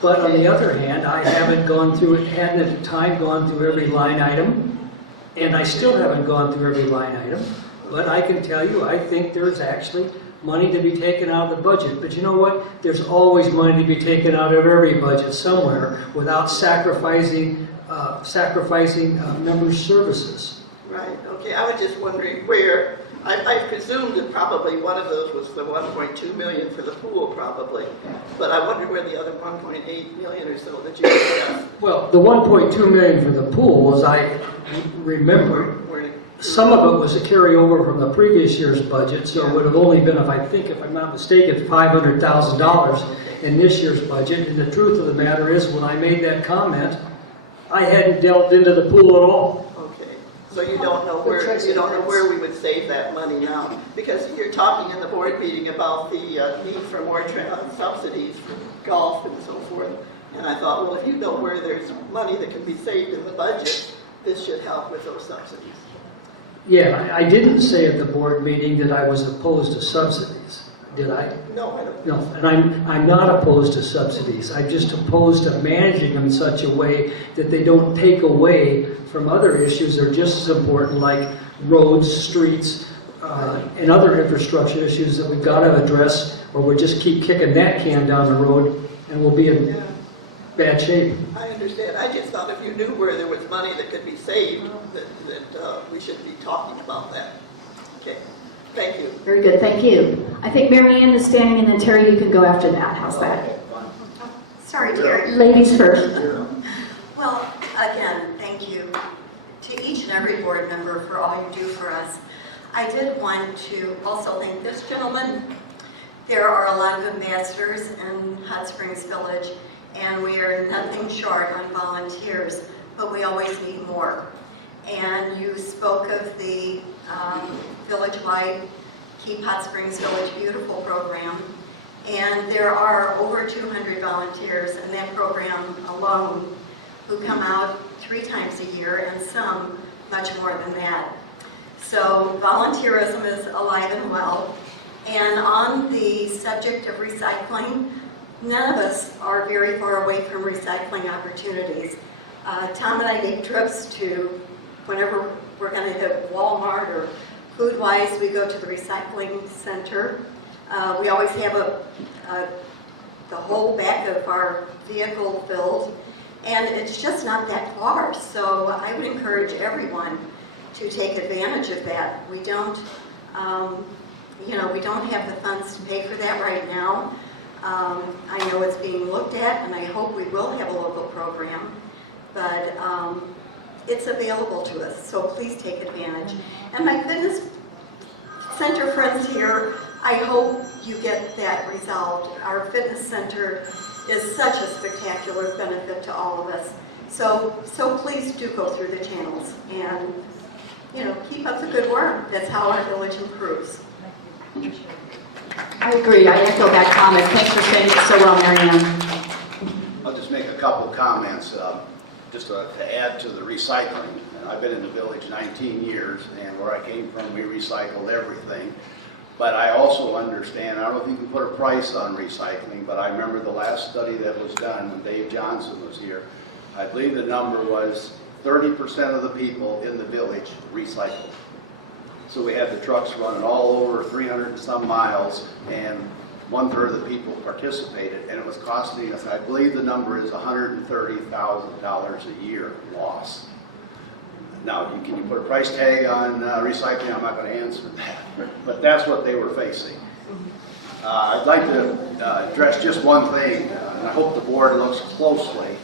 But on the other hand, I haven't gone through it, hadn't at the time gone through every line item, and I still haven't gone through every line item. But I can tell you, I think there's actually money to be taken out of the budget. But you know what? There's always money to be taken out of every budget somewhere without sacrificing members' services. Right, okay. I was just wondering where. I presumed that probably one of those was the $1.2 million for the pool, probably. But I wonder where the other $1.8 million or so that you discussed. Well, the $1.2 million for the pool, as I remember, some of it was a carryover from the previous year's budget, so it would have only been, if I'm not mistaken, $500,000 in this year's budget. And the truth of the matter is, when I made that comment, I hadn't delved into the pool at all. Okay, so you don't know where we would save that money now, because you're talking in the board meeting about the need for more subsidies for golf and so forth. And I thought, well, if you know where there's money that can be saved in the budget, this should help with those subsidies. Yeah, I didn't say at the board meeting that I was opposed to subsidies, did I? No, I don't. No, and I'm not opposed to subsidies. I'm just opposed to managing them in such a way that they don't take away from other issues that are just as important, like roads, streets, and other infrastructure issues that we've got to address, or we just keep kicking that can down the road and we'll be in bad shape. I understand. I just thought if you knew where there was money that could be saved, that we should be talking about that. Okay. Thank you. Very good, thank you. I think Mary Ann is standing, and then Terry, you can go after that. How's that? Sorry, Terry. Ladies first. Well, again, thank you to each and every board member for all you do for us. I did want to also thank this gentleman. There are a lot of ambassadors in Hot Springs Village, and we are nothing short on volunteers, but we always need more. And you spoke of the village-wide Keep Hot Springs Village Beautiful program, and there are over 200 volunteers in that program alone who come out 3 times a year, and some much more than that. So volunteerism is alive and well. And on the subject of recycling, none of us are very far away from recycling opportunities. Tom and I make trips to, whenever we're going to hit Walmart or Foodwise, we go to the recycling center. We always have the whole back of our vehicle filled, and it's just not that far. So I would encourage everyone to take advantage of that. We don't, we don't have the funds to pay for that right now. I know it's being looked at, and I hope we will have a local program, but it's available to us, so please take advantage. And my fitness center friends here, I hope you get that resolved. Our fitness center is such a spectacular benefit to all of us. So please do go through the channels and, keep up the good work. That's how our village improves. I agree. I echo that comment. Thanks for saying it so well, Mary Ann. I'll just make a couple of comments, just to add to the recycling. I've been in the village 19 years, and where I came from, we recycled everything. But I also understand, I don't know if you can put a price on recycling, but I remember the last study that was done when Dave Johnson was here. I believe the number was 30% of the people in the village recycled. So we had the trucks running all over 300 and some miles, and 1/3 of the people participated, and it was costing us, I believe the number is $130,000 a year loss. Now, can you put a price tag on recycling? I'm not going to answer that, but that's what they were facing. I'd like to address just one thing, and I hope the board looks closely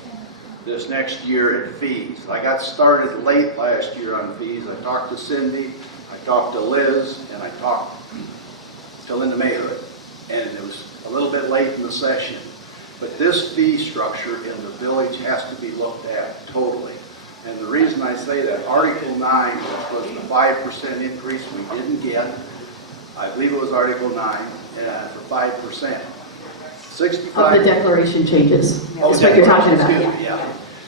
this next year at fees. I got started late last year on fees. I talked to Cindy, I talked to Liz, and I talked to Linda Mayhood, and it was a little bit late in the session. But this fee structure in the village has to be looked at totally. And the reason I say that, Article 9, which was the 5% increase we didn't get, I believe it was Article 9, for 5%. 65 Of the declaration changes, is what you're talking about. Yeah.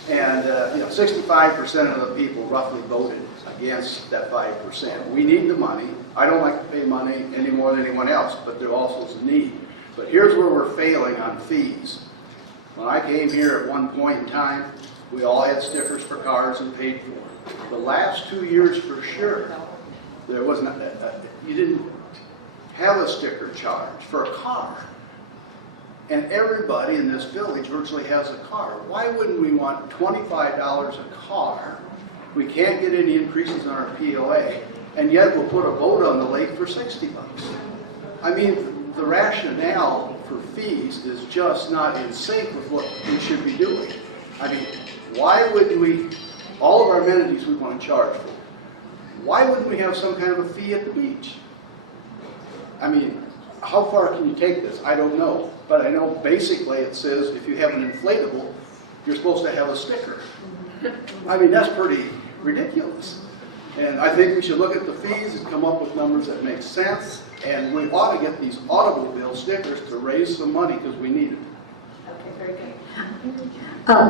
And 65% of the people roughly voted against that 5%. We need the money. I don't like to pay money any more than anyone else, but there also is a need. But here's where we're failing on fees. When I came here at one point in time, we all had stickers for cars and paid for them. The last 2 years for sure, there wasn't, you didn't have a sticker charge for a car. And everybody in this village virtually has a car. Why wouldn't we want $25 a car? We can't get any increases on our POA, and yet we'll put a boat on the lake for $60. I mean, the rationale for fees is just not in sync with what we should be doing. I mean, why wouldn't we, all of our amenities we want to charge for, why wouldn't we have some kind of a fee at the beach? I mean, how far can you take this? I don't know. But I know basically it says if you have an inflatable, you're supposed to have a sticker. I mean, that's pretty ridiculous. And I think we should look at the fees and come up with numbers that make sense. And we ought to get these automobile stickers to raise some money because we need it. Okay, very good.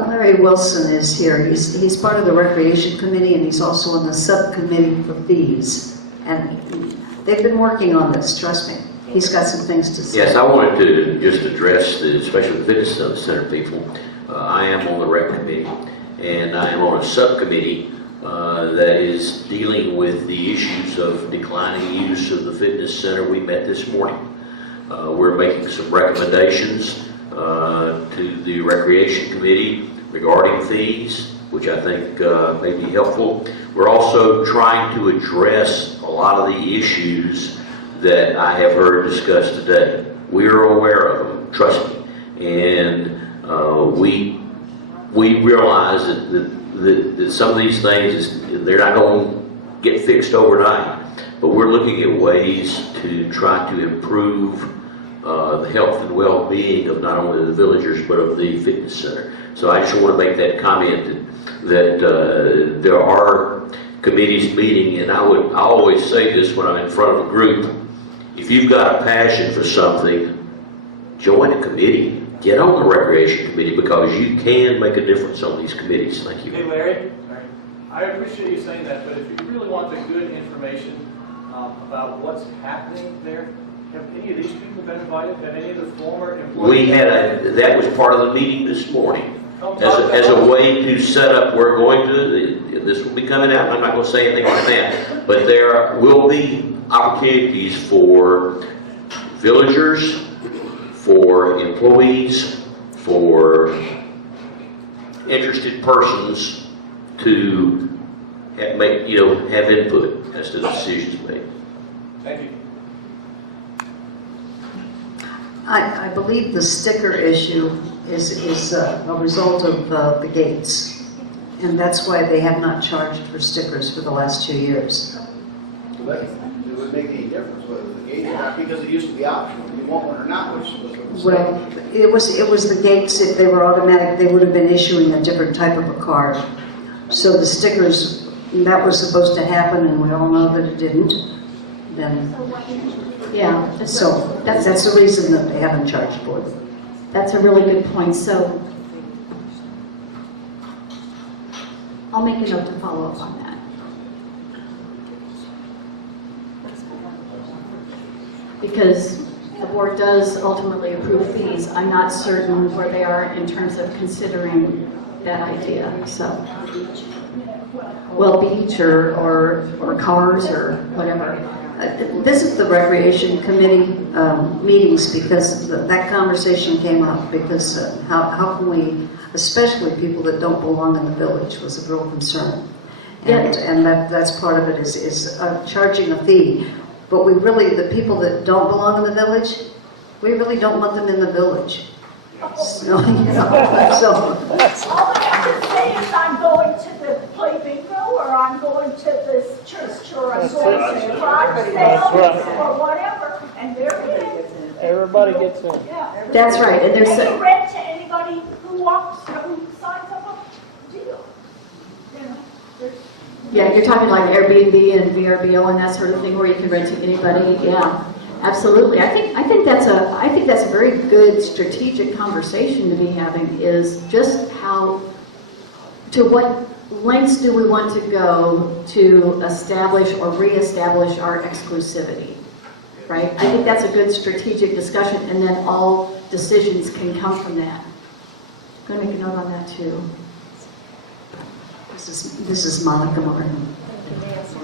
Larry Wilson is here. He's part of the Recreation Committee, and he's also on the subcommittee for fees. And they've been working on this, trust me. He's got some things to say. Yes, I wanted to just address the, especially the fitness center people. I am on the rec committee, and I am on a subcommittee that is dealing with the issues of declining use of the fitness center. We met this morning. We're making some recommendations to the Recreation Committee regarding fees, which I think may be helpful. We're also trying to address a lot of the issues that I have heard discussed today. We're aware of them, trust me. And we realize that some of these things, they're not going to get fixed overnight. But we're looking at ways to try to improve the health and well-being of not only the villagers, but of the fitness center. So I just want to make that comment that there are committees meeting, and I always say this when I'm in front of a group. If you've got a passion for something, join a committee. Get on the Recreation Committee because you can make a difference on these committees. Thank you. Hey, Larry, I appreciate you saying that, but if you really want the good information about what's happening there, have any of these people been invited? Have any of the former employees? That was part of the meeting this morning. As a way to set up, we're going to, this will be coming out, I'm not going to say anything like that, but there will be opportunities for villagers, for employees, for interested persons to have input as to the decisions made. Thank you. I believe the sticker issue is a result of the gates. And that's why they have not charged for stickers for the last 2 years. But it would make any difference whether the gate or not, because it used to be optional. You want one or not, which was a mistake. Well, it was the gates. If they were automatic, they would have been issuing a different type of a card. So the stickers, that was supposed to happen, and we all know that it didn't. Then, yeah. So that's the reason that they haven't charged for them. That's a really good point. So I'll make a note to follow up on that. Because the board does ultimately approve fees. I'm not certain where they are in terms of considering that idea. So, well, beach or cars or whatever. Visit the Recreation Committee meetings because that conversation came up because how can we, especially people that don't belong in the village, was a real concern. And that's part of it is charging a fee. But we really, the people that don't belong in the village, we really don't want them in the village. So, All I have to say is I'm going to the play bingo, or I'm going to this church, or I'm going to garage sales, or whatever, and they're in. Everybody gets in. Yeah. That's right. And there's you rent to anybody who signs up a deal. You know, Yeah, you're talking like Airbnb and VRBO and that sort of thing where you can rent to anybody. Yeah, absolutely. I think that's a very good strategic conversation to be having is just to what lengths do we want to go to establish or reestablish our exclusivity, right? I think that's a good strategic discussion and then all decisions can come from that. I'm going to make a note on that too. This is Monica Martin.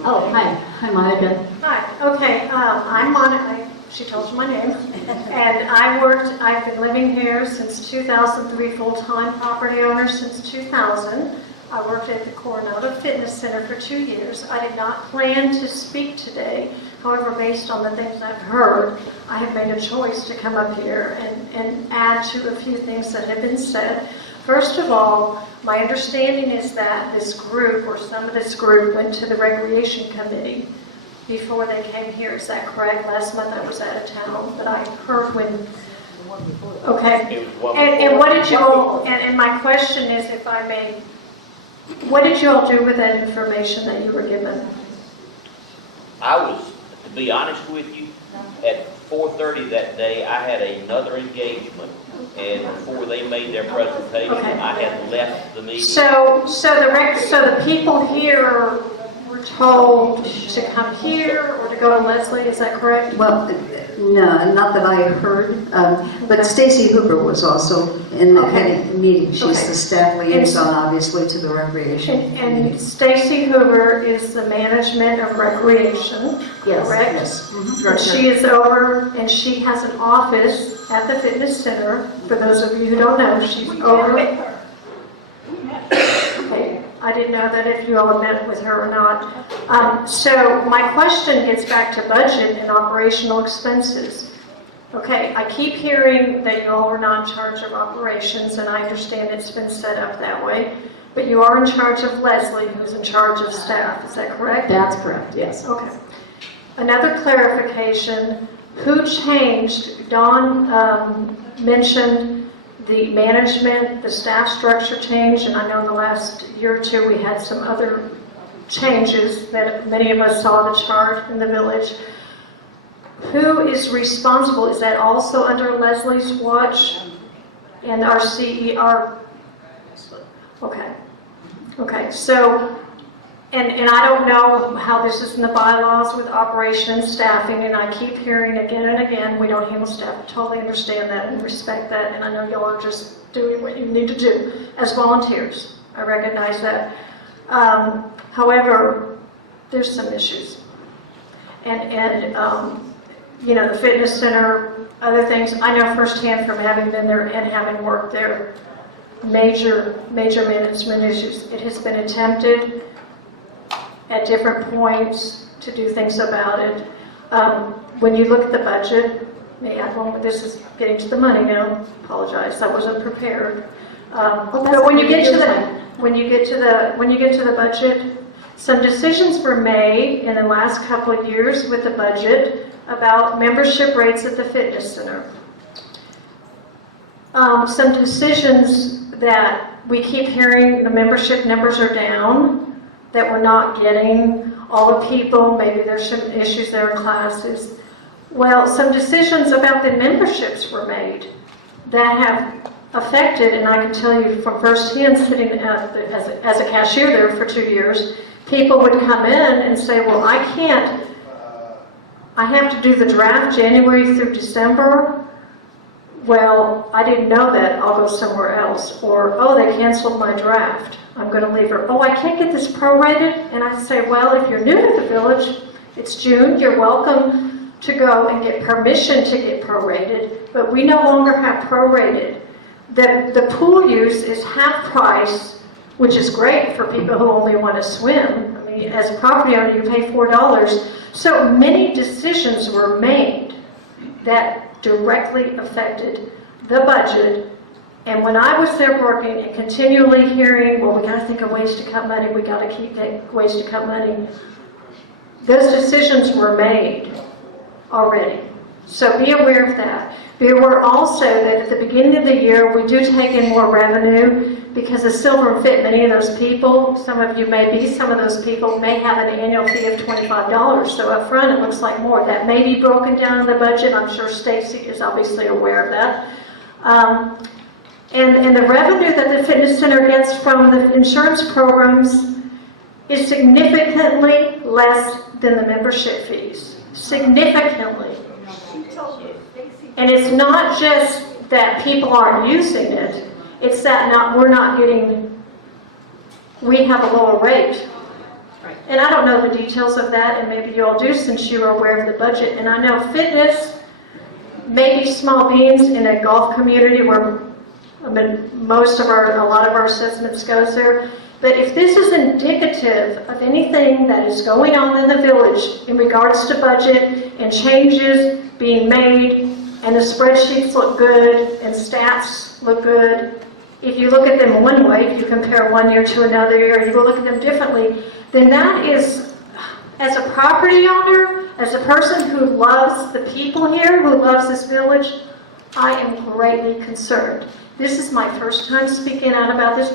Oh, hi. Hi, Monica. Hi. Okay, I'm Monica. She told you my name. And I've been living here since 2003, full-time property owner since 2000. I worked at the Granada Fitness Center for 2 years. I did not plan to speak today. However, based on the things I've heard, I have made a choice to come up here and add to a few things that have been said. First of all, my understanding is that this group, or some of this group, went to the Recreation Committee before they came here. Is that correct? Last month I was out of town, but I heard when... Okay. And what did you all... And my question is, if I may What did you all do with that information that you were given? I was, to be honest with you, at 4:30 that day, I had another engagement, and before they made their presentation, Okay. I had left the meeting. So the people here were told to come here or to go to Leslie, is that correct? Well, no, not that I heard, but Stacy Hooper was also in the meeting. She's the staff liaison, obviously, to the recreation. And Stacy Hoover is the management of recreation, Yes, correct? yes. Mhm. And she is over, and she has an office at the fitness center. For those of you who don't know, she's over. Okay, I didn't know that if you all met with her or not. So my question gets back to budget and operational expenses. Okay, I keep hearing that you all are not in charge of operations, and I understand it's been set up that way. But you are in charge of Leslie, who's in charge of staff, is that correct? That's correct, yes. Okay. Another clarification, who changed, Dawn mentioned the management, the staff structure change, and I know in the last year or two we had some other changes that many of us saw the chart in the village. Who is responsible? Is that also under Leslie's watch and our CER? Okay. Okay, so, and I don't know how this is in the bylaws with operation and staffing, and I keep hearing again and again, we don't handle staff. I totally understand that and respect that, and I know y'all are just doing what you need to do as volunteers. I recognize that. However, there's some issues. And you know, the fitness center, other things, I know firsthand from having been there and having worked there, major management issues. It has been attempted at different points to do things about it. When you look at the budget, this is getting to the money now, apologize, I wasn't prepared. But when you get to the budget, some decisions were made in the last couple of years with the budget about membership rates at the fitness center. Some decisions that we keep hearing the membership numbers are down, that we're not getting all the people, maybe there's some issues there in classes. Well, some decisions about the memberships were made that have affected, and I can tell you from firsthand sitting as a cashier there for 2 years, people would come in and say, well, I have to do the draft January through December. Well, I didn't know that, I'll go somewhere else. Or, oh, they canceled my draft, I'm going to leave her. Oh, I can't get this prorated. And I say, well, if you're new to the village, it's June, you're welcome to go and get permission to get prorated, but we no longer have prorated. The pool use is half price, which is great for people who only want to swim. I mean, as a property owner, you pay $4. So many decisions were made that directly affected the budget. And when I was there working and continually hearing, well, we got to think of ways to cut money, we got to keep ways to cut money, those decisions were made already. So be aware of that. Be aware also that at the beginning of the year, we do take in more revenue because of Silver and Fit, many of those people, some of you may be, some of those people may have an annual fee of $25. So up front, it looks like more. That may be broken down in the budget. I'm sure Stacy is obviously aware of that. And the revenue that the fitness center gets from the insurance programs is significantly less than the membership fees. Significantly. And it's not just that people aren't using it, it's that we have a lower rate. And I don't know the details of that, and maybe you all do since you are aware of the budget. And I know fitness, maybe small beans in a golf community where a lot of our assessments goes there. But if this is indicative of anything that is going on in the village in regards to budget and changes being made, and the spreadsheets look good and stats look good, if you look at them one way, if you compare one year to another year, you will look at them differently, then that is, as a property owner, as a person who loves the people here, who loves this village, I am greatly concerned. This is my first time speaking out about this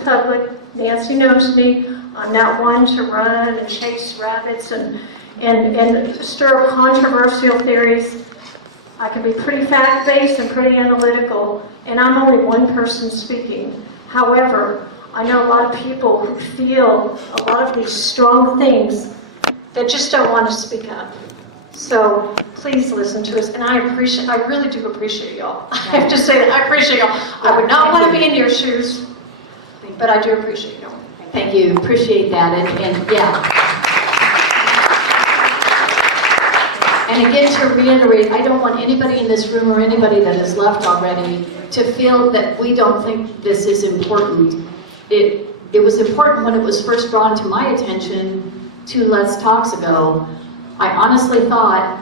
Nancy knows me. I'm not one to run and chase rabbits and stir up controversial theories. I can be pretty fact-based and pretty analytical, and I'm only one person speaking. However, I know a lot of people who feel a lot of these strong things that just don't want to speak up. So please listen to us, and I really do appreciate y'all. I have to say that I appreciate y'all. I would not want to be in your shoes, but I do appreciate y'all. Thank you, appreciate that, and yeah. And again, to reiterate, I don't want anybody in this room or anybody that has left already to feel that we don't think this is important. It was important when it was first brought to my attention 2 Let's Talks ago. I honestly thought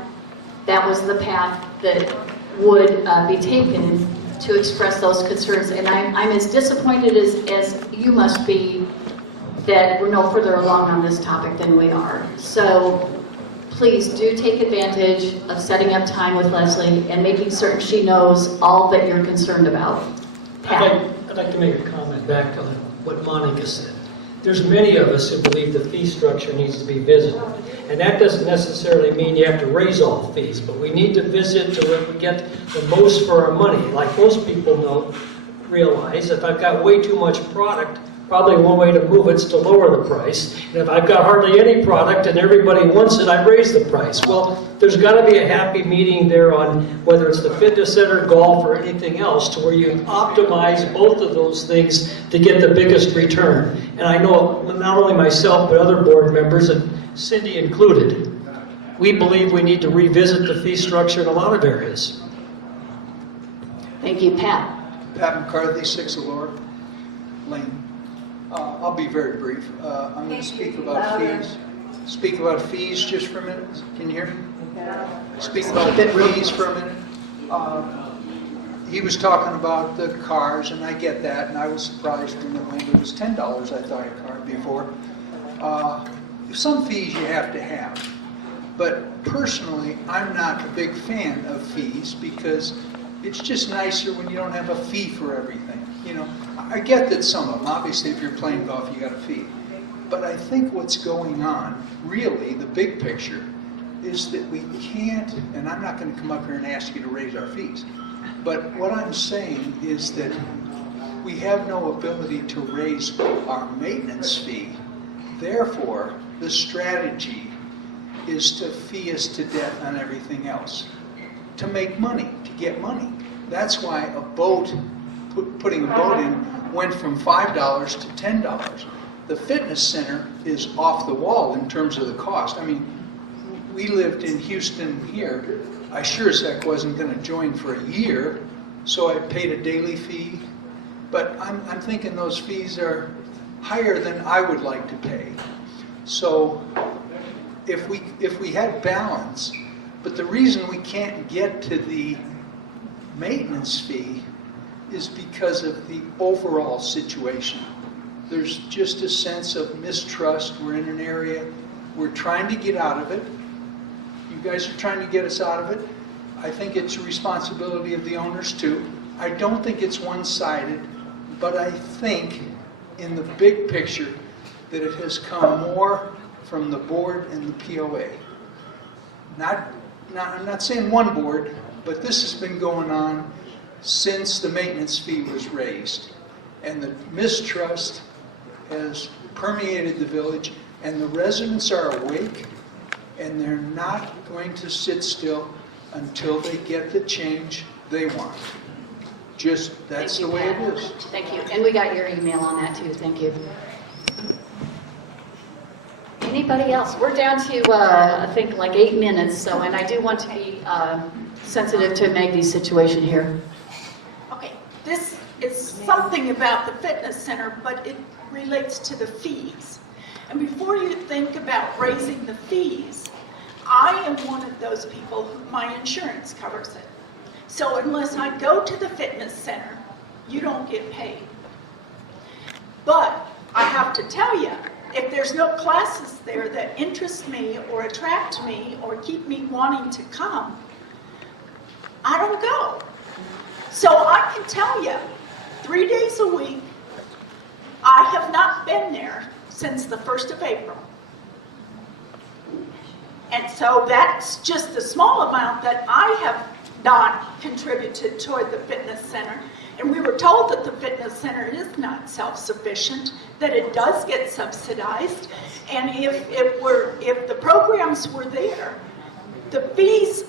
that was the path that would be taken to express those concerns. And I'm as disappointed as you must be that we're no further along on this topic than we are. So please do take advantage of setting up time with Leslie and making certain she knows all that you're concerned about. Pat? I'd like to make a comment back on what Monica said. There's many of us who believe the fee structure needs to be visited. And that doesn't necessarily mean you have to raise all fees, but we need to visit to where we get the most for our money. Like most people realize, if I've got way too much product, probably one way to move it is to lower the price. And if I've got hardly any product and everybody wants it, I raise the price. Well, there's got to be a happy medium there on whether it's the fitness center, golf, or anything else, to where you optimize both of those things to get the biggest return. And I know not only myself, but other board members, and Cindi included, we believe we need to revisit the fee structure in a lot of areas. Thank you, Pat. Pat McCarthy, 6 Allure Lane. I'll be very brief. I'm going to speak about fees. Speak about fees just for a minute. Can you hear me? Speak about fees for a minute. He was talking about the cars, and I get that, and I was surprised when it was $10, I thought, a car before. Some fees you have to have. But personally, I'm not a big fan of fees because it's just nicer when you don't have a fee for everything. You know, I get that some of them, obviously if you're playing golf you got a fee. But I think what's going on, really, the big picture, is that we can't, and I'm not going to come up here and ask you to raise our fees, but what I'm saying is that we have no ability to raise our maintenance fee. Therefore, the strategy is to fee us to death on everything else, to make money, to get money. That's why a boat, putting a boat in, went from $5 to $10. The fitness center is off the wall in terms of the cost. I mean, we lived in Houston here. I sure as heck wasn't going to join for a year, so I paid a daily fee. But I'm thinking those fees are higher than I would like to pay. So if we had balance, but the reason we can't get to the maintenance fee is because of the overall situation. There's just a sense of mistrust. We're in an area, we're trying to get out of it. You guys are trying to get us out of it. I think it's a responsibility of the owners too. I don't think it's one-sided, but I think in the big picture that it has come more from the board and the POA. I'm not saying one board, but this has been going on since the maintenance fee was raised. And the mistrust has permeated the village, and the residents are awake, and they're not going to sit still until they get the change they want. Just, that's the way it is. Thank you. And we got your email on that too. Thank you. Anybody else? We're down to, I think, like 8 minutes, so, and I do want to be sensitive to Maggie's situation here. Okay, this is something about the fitness center, but it relates to the fees. And before you think about raising the fees, I am one of those people who my insurance covers it. So unless I go to the fitness center, you don't get paid. But I have to tell you, if there's no classes there that interest me or attract me or keep me wanting to come, I don't go. So I can tell you, 3 days a week, I have not been there since the 1st of April. And so that's just the small amount that I have not contributed toward the fitness center. And we were told that the fitness center is not self-sufficient, that it does get subsidized. And if the programs were there, the fees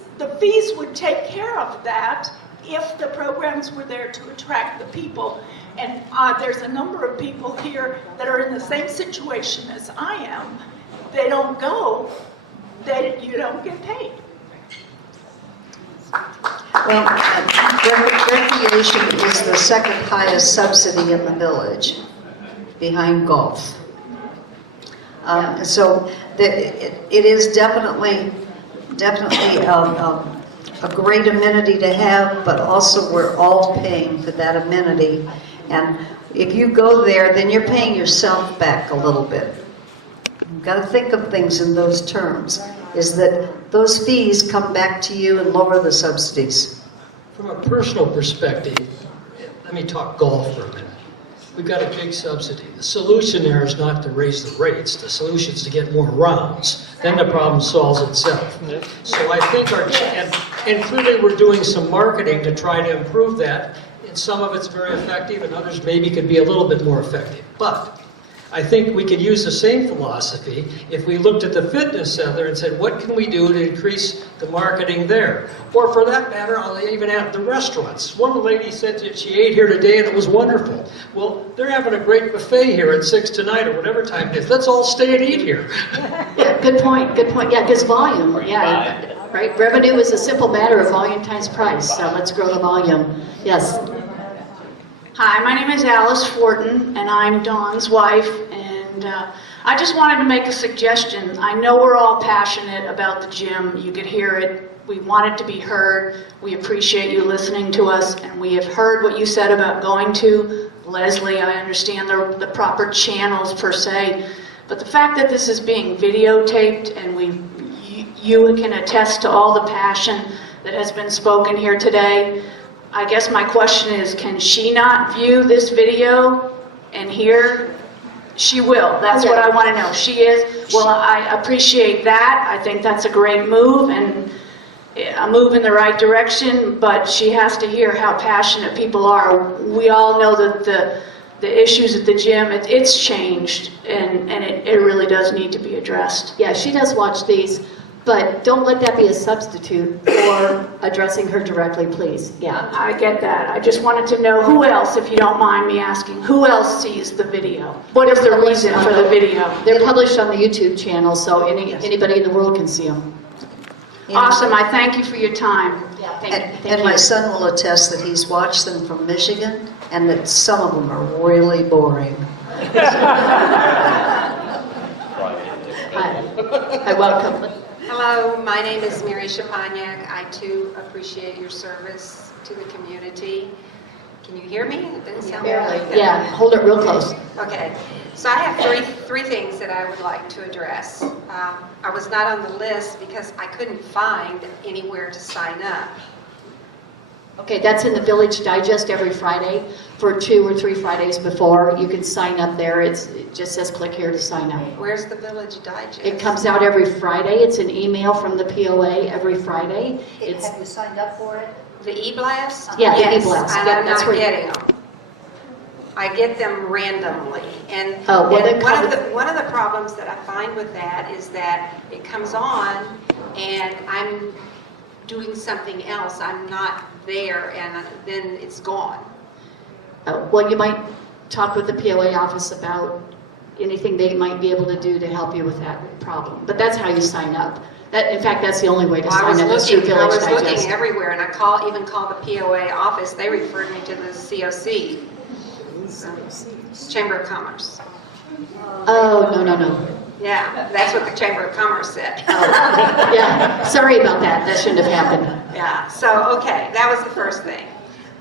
would take care of that if the programs were there to attract the people. And there's a number of people here that are in the same situation as I am. They don't go, you don't get paid. Well, recreation is the second highest subsidy in the village, behind golf. So it is definitely a great amenity to have, but also we're all paying for that amenity. And if you go there, then you're paying yourself back a little bit. You've got to think of things in those terms, is that those fees come back to you and lower the subsidies. From a personal perspective, let me talk golf for a minute. We've got a big subsidy. The solution there is not to raise the rates. The solution is to get more rounds. Then the problem solves itself. So I think and clearly we're doing some marketing to try to improve that. And some of it's very effective and others maybe could be a little bit more effective. But I think we could use the same philosophy if we looked at the fitness center and said, what can we do to increase the marketing there? Or for that matter, I'll even add the restaurants. One lady said that she ate here today and it was wonderful. Well, they're having a great buffet here at 6 tonight or whatever time it is. Let's all stay and eat here. Yeah, good point. Yeah, because volume, right? Revenue is a simple matter of volume times price, so let's grow the volume. Yes. Hi, my name is Alice Fortin, and I'm Dawn's wife, and I just wanted to make a suggestion. I know we're all passionate about the gym. You could hear it. We want it to be heard. We appreciate you listening to us, and we have heard what you said about going to Leslie. I understand the proper channels per se, but the fact that this is being videotaped and you can attest to all the passion that has been spoken here today, I guess my question is, can she not view this video and hear? She will. That's what I want to know. She is. Well, I appreciate that. I think that's a great move and a move in the right direction, but she has to hear how passionate people are. We all know that the issues at the gym, it's changed, and it really does need to be addressed. Yeah, she does watch these. But don't let that be a substitute for addressing her directly, please. Yeah. I get that. I just wanted to know who else, if you don't mind me asking, who else sees the video? What is the reason for the video? They're published on the YouTube channel, so anybody in the world can see them. Awesome. I thank you for your time. Yeah, Thank you. My son will attest that he's watched them from Michigan, and that some of them are really boring. Hi, welcome. Hello, my name is Mary Shapaniak. I too appreciate your service to the community. Can you hear me? It didn't sound Barely. like Yeah, hold it real close. Okay, so I have three things that I would like to address. I was not on the list because I couldn't find anywhere to sign up. Okay, that's in the Village Digest every Friday for 2 or 3 Fridays before. You can sign up there. It just says click here to sign up. Where's the Village Digest? It comes out every Friday. It's an email from the POA every Friday. Have you signed up for it? The e-blast? Yeah, the yes, e-blast. And Yeah, I'm that's not where getting them. I get them randomly. And, well, and one of the problems that I find with that is that it comes on and I'm doing something else. I'm not there, and then it's gone. Well, you might talk with the POA office about anything they might be able to do to help you with that problem. But that's how you sign up. In fact, that's the only way to sign up. I was looking everywhere, and I even called the POA office. They referred me to the COC, Chamber of Commerce. Oh, no. Yeah, that's what the Chamber of Commerce said. Yeah, sorry about that. That shouldn't have happened. Yeah, so, okay, that was the first thing.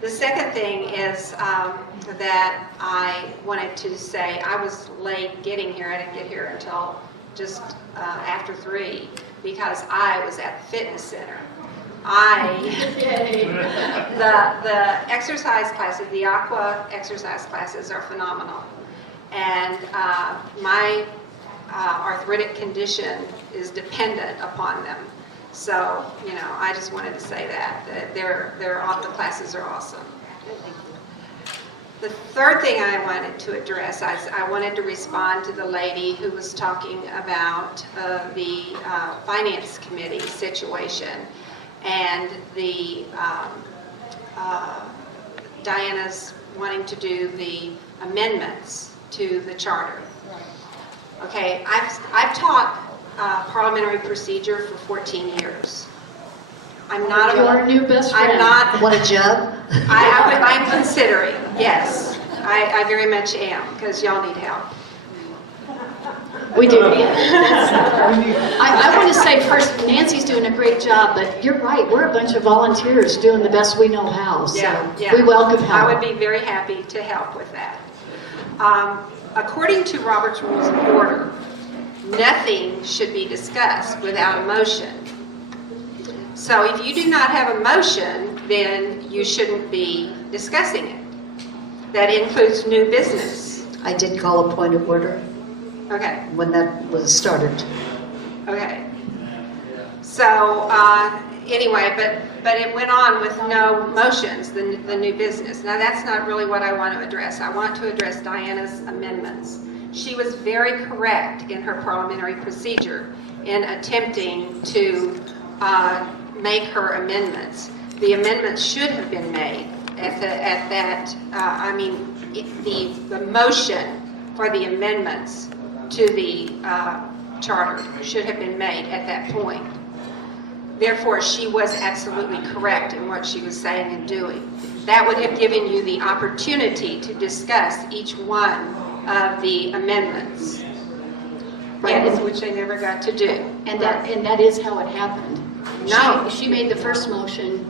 The second thing is that I wanted to say I was late getting here. I didn't get here until just after 3 because I was at the fitness center. The exercise classes, the aqua exercise classes are phenomenal. And my arthritic condition is dependent upon them. So, you know, I just wanted to say that the classes are awesome. The third thing I wanted to address, I wanted to respond to the lady who was talking about the Finance Committee situation and the Diana's wanting to do the amendments to the charter. Okay, I've taught parliamentary procedure for 14 years. I'm not Your new best friend. I'm not. Want a job? I'm considering, yes. I very much am, because y'all need help. We do. I want to say first, Nancy's doing a great job, but you're right. We're a bunch of volunteers doing the best we know how. So we welcome help. I would be very happy to help with that. According to Robert's Rules of Order, nothing should be discussed without a motion. So if you do not have a motion, then you shouldn't be discussing it. That includes new business. I did call a point of order Okay. when that was started. Okay. So anyway, but it went on with no motions, the new business. Now that's not really what I want to address. I want to address Diana's amendments. She was very correct in her parliamentary procedure in attempting to make her amendments. The amendments should have been made the motion for the amendments to the charter should have been made at that point. Therefore, she was absolutely correct in what she was saying and doing. That would have given you the opportunity to discuss each one of the amendments. Yes, which they never got to do. And that is how it happened. No. She made the first motion,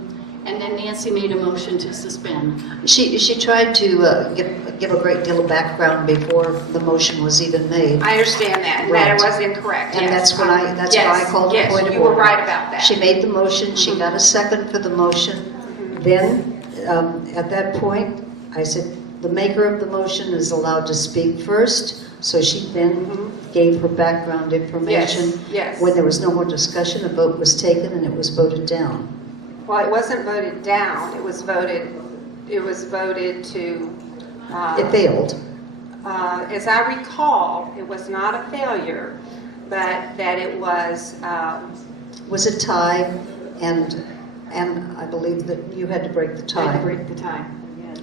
and then Nancy made a motion to suspend. She tried to give a great deal of background before the motion was even made. I understand that, and that it was incorrect. And yes. that's when I called a point of order. Yes, you were right about that. She made the motion, she got a second for the motion. Then, at that point, I said, the maker of the motion is allowed to speak first. So she then gave her background information. Yes. When there was no more discussion, a vote was taken and it was voted down. Well, it wasn't voted down. It was voted to. It failed. As I recall, it was not a failure, but that it was. Was a tie, and I believe that you had to break the tie. I had to break the tie.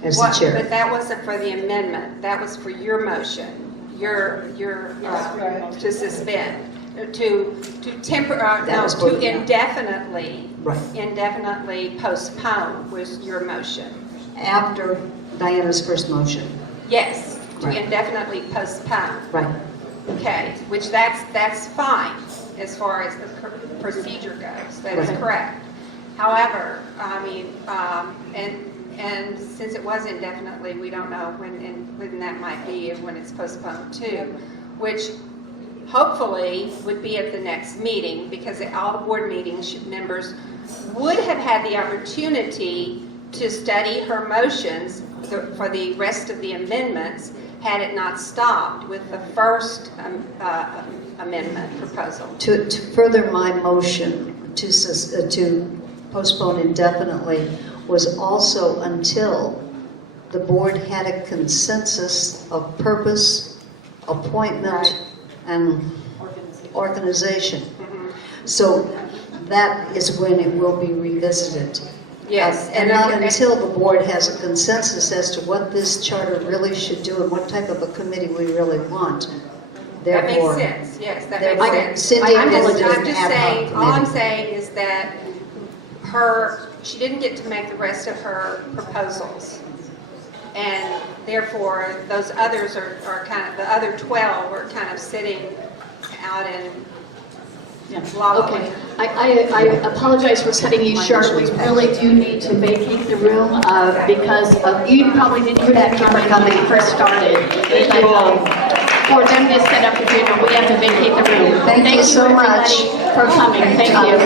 As the chair. But that wasn't for the amendment. That was for your motion. Your to suspend, to indefinitely postpone was your motion. After Diana's first motion. Yes, to Right. indefinitely postpone. Right. Okay, which that's fine as far as the procedure goes. That is Right. correct. However, I mean, and since it was indefinitely, we don't know when that might be and when it's postponed to, which hopefully would be at the next meeting, because all the board members would have had the opportunity to study her motions for the rest of the amendments had it not stopped with the first amendment proposal. To further my motion to postpone indefinitely was also until the board had a consensus of purpose, appointment, and organization. So that is when it will be revisited. Yes. And not until the board has a consensus as to what this charter really should do and what type of a committee we really want. That Therefore, makes sense, yes, that therefore, makes sense. Cindi I'm wanted just an ad saying, hoc all I'm committee. saying is that she didn't get to make the rest of her proposals. And therefore, those others are kind of, the other 12 were kind of sitting out in la la Okay, land. I apologize for cutting you short. We really do need to vacate the room because you probably didn't hear that camera when we first started. For them to set up the dinner, we have to vacate the room. Thank you so much for coming. Thank you.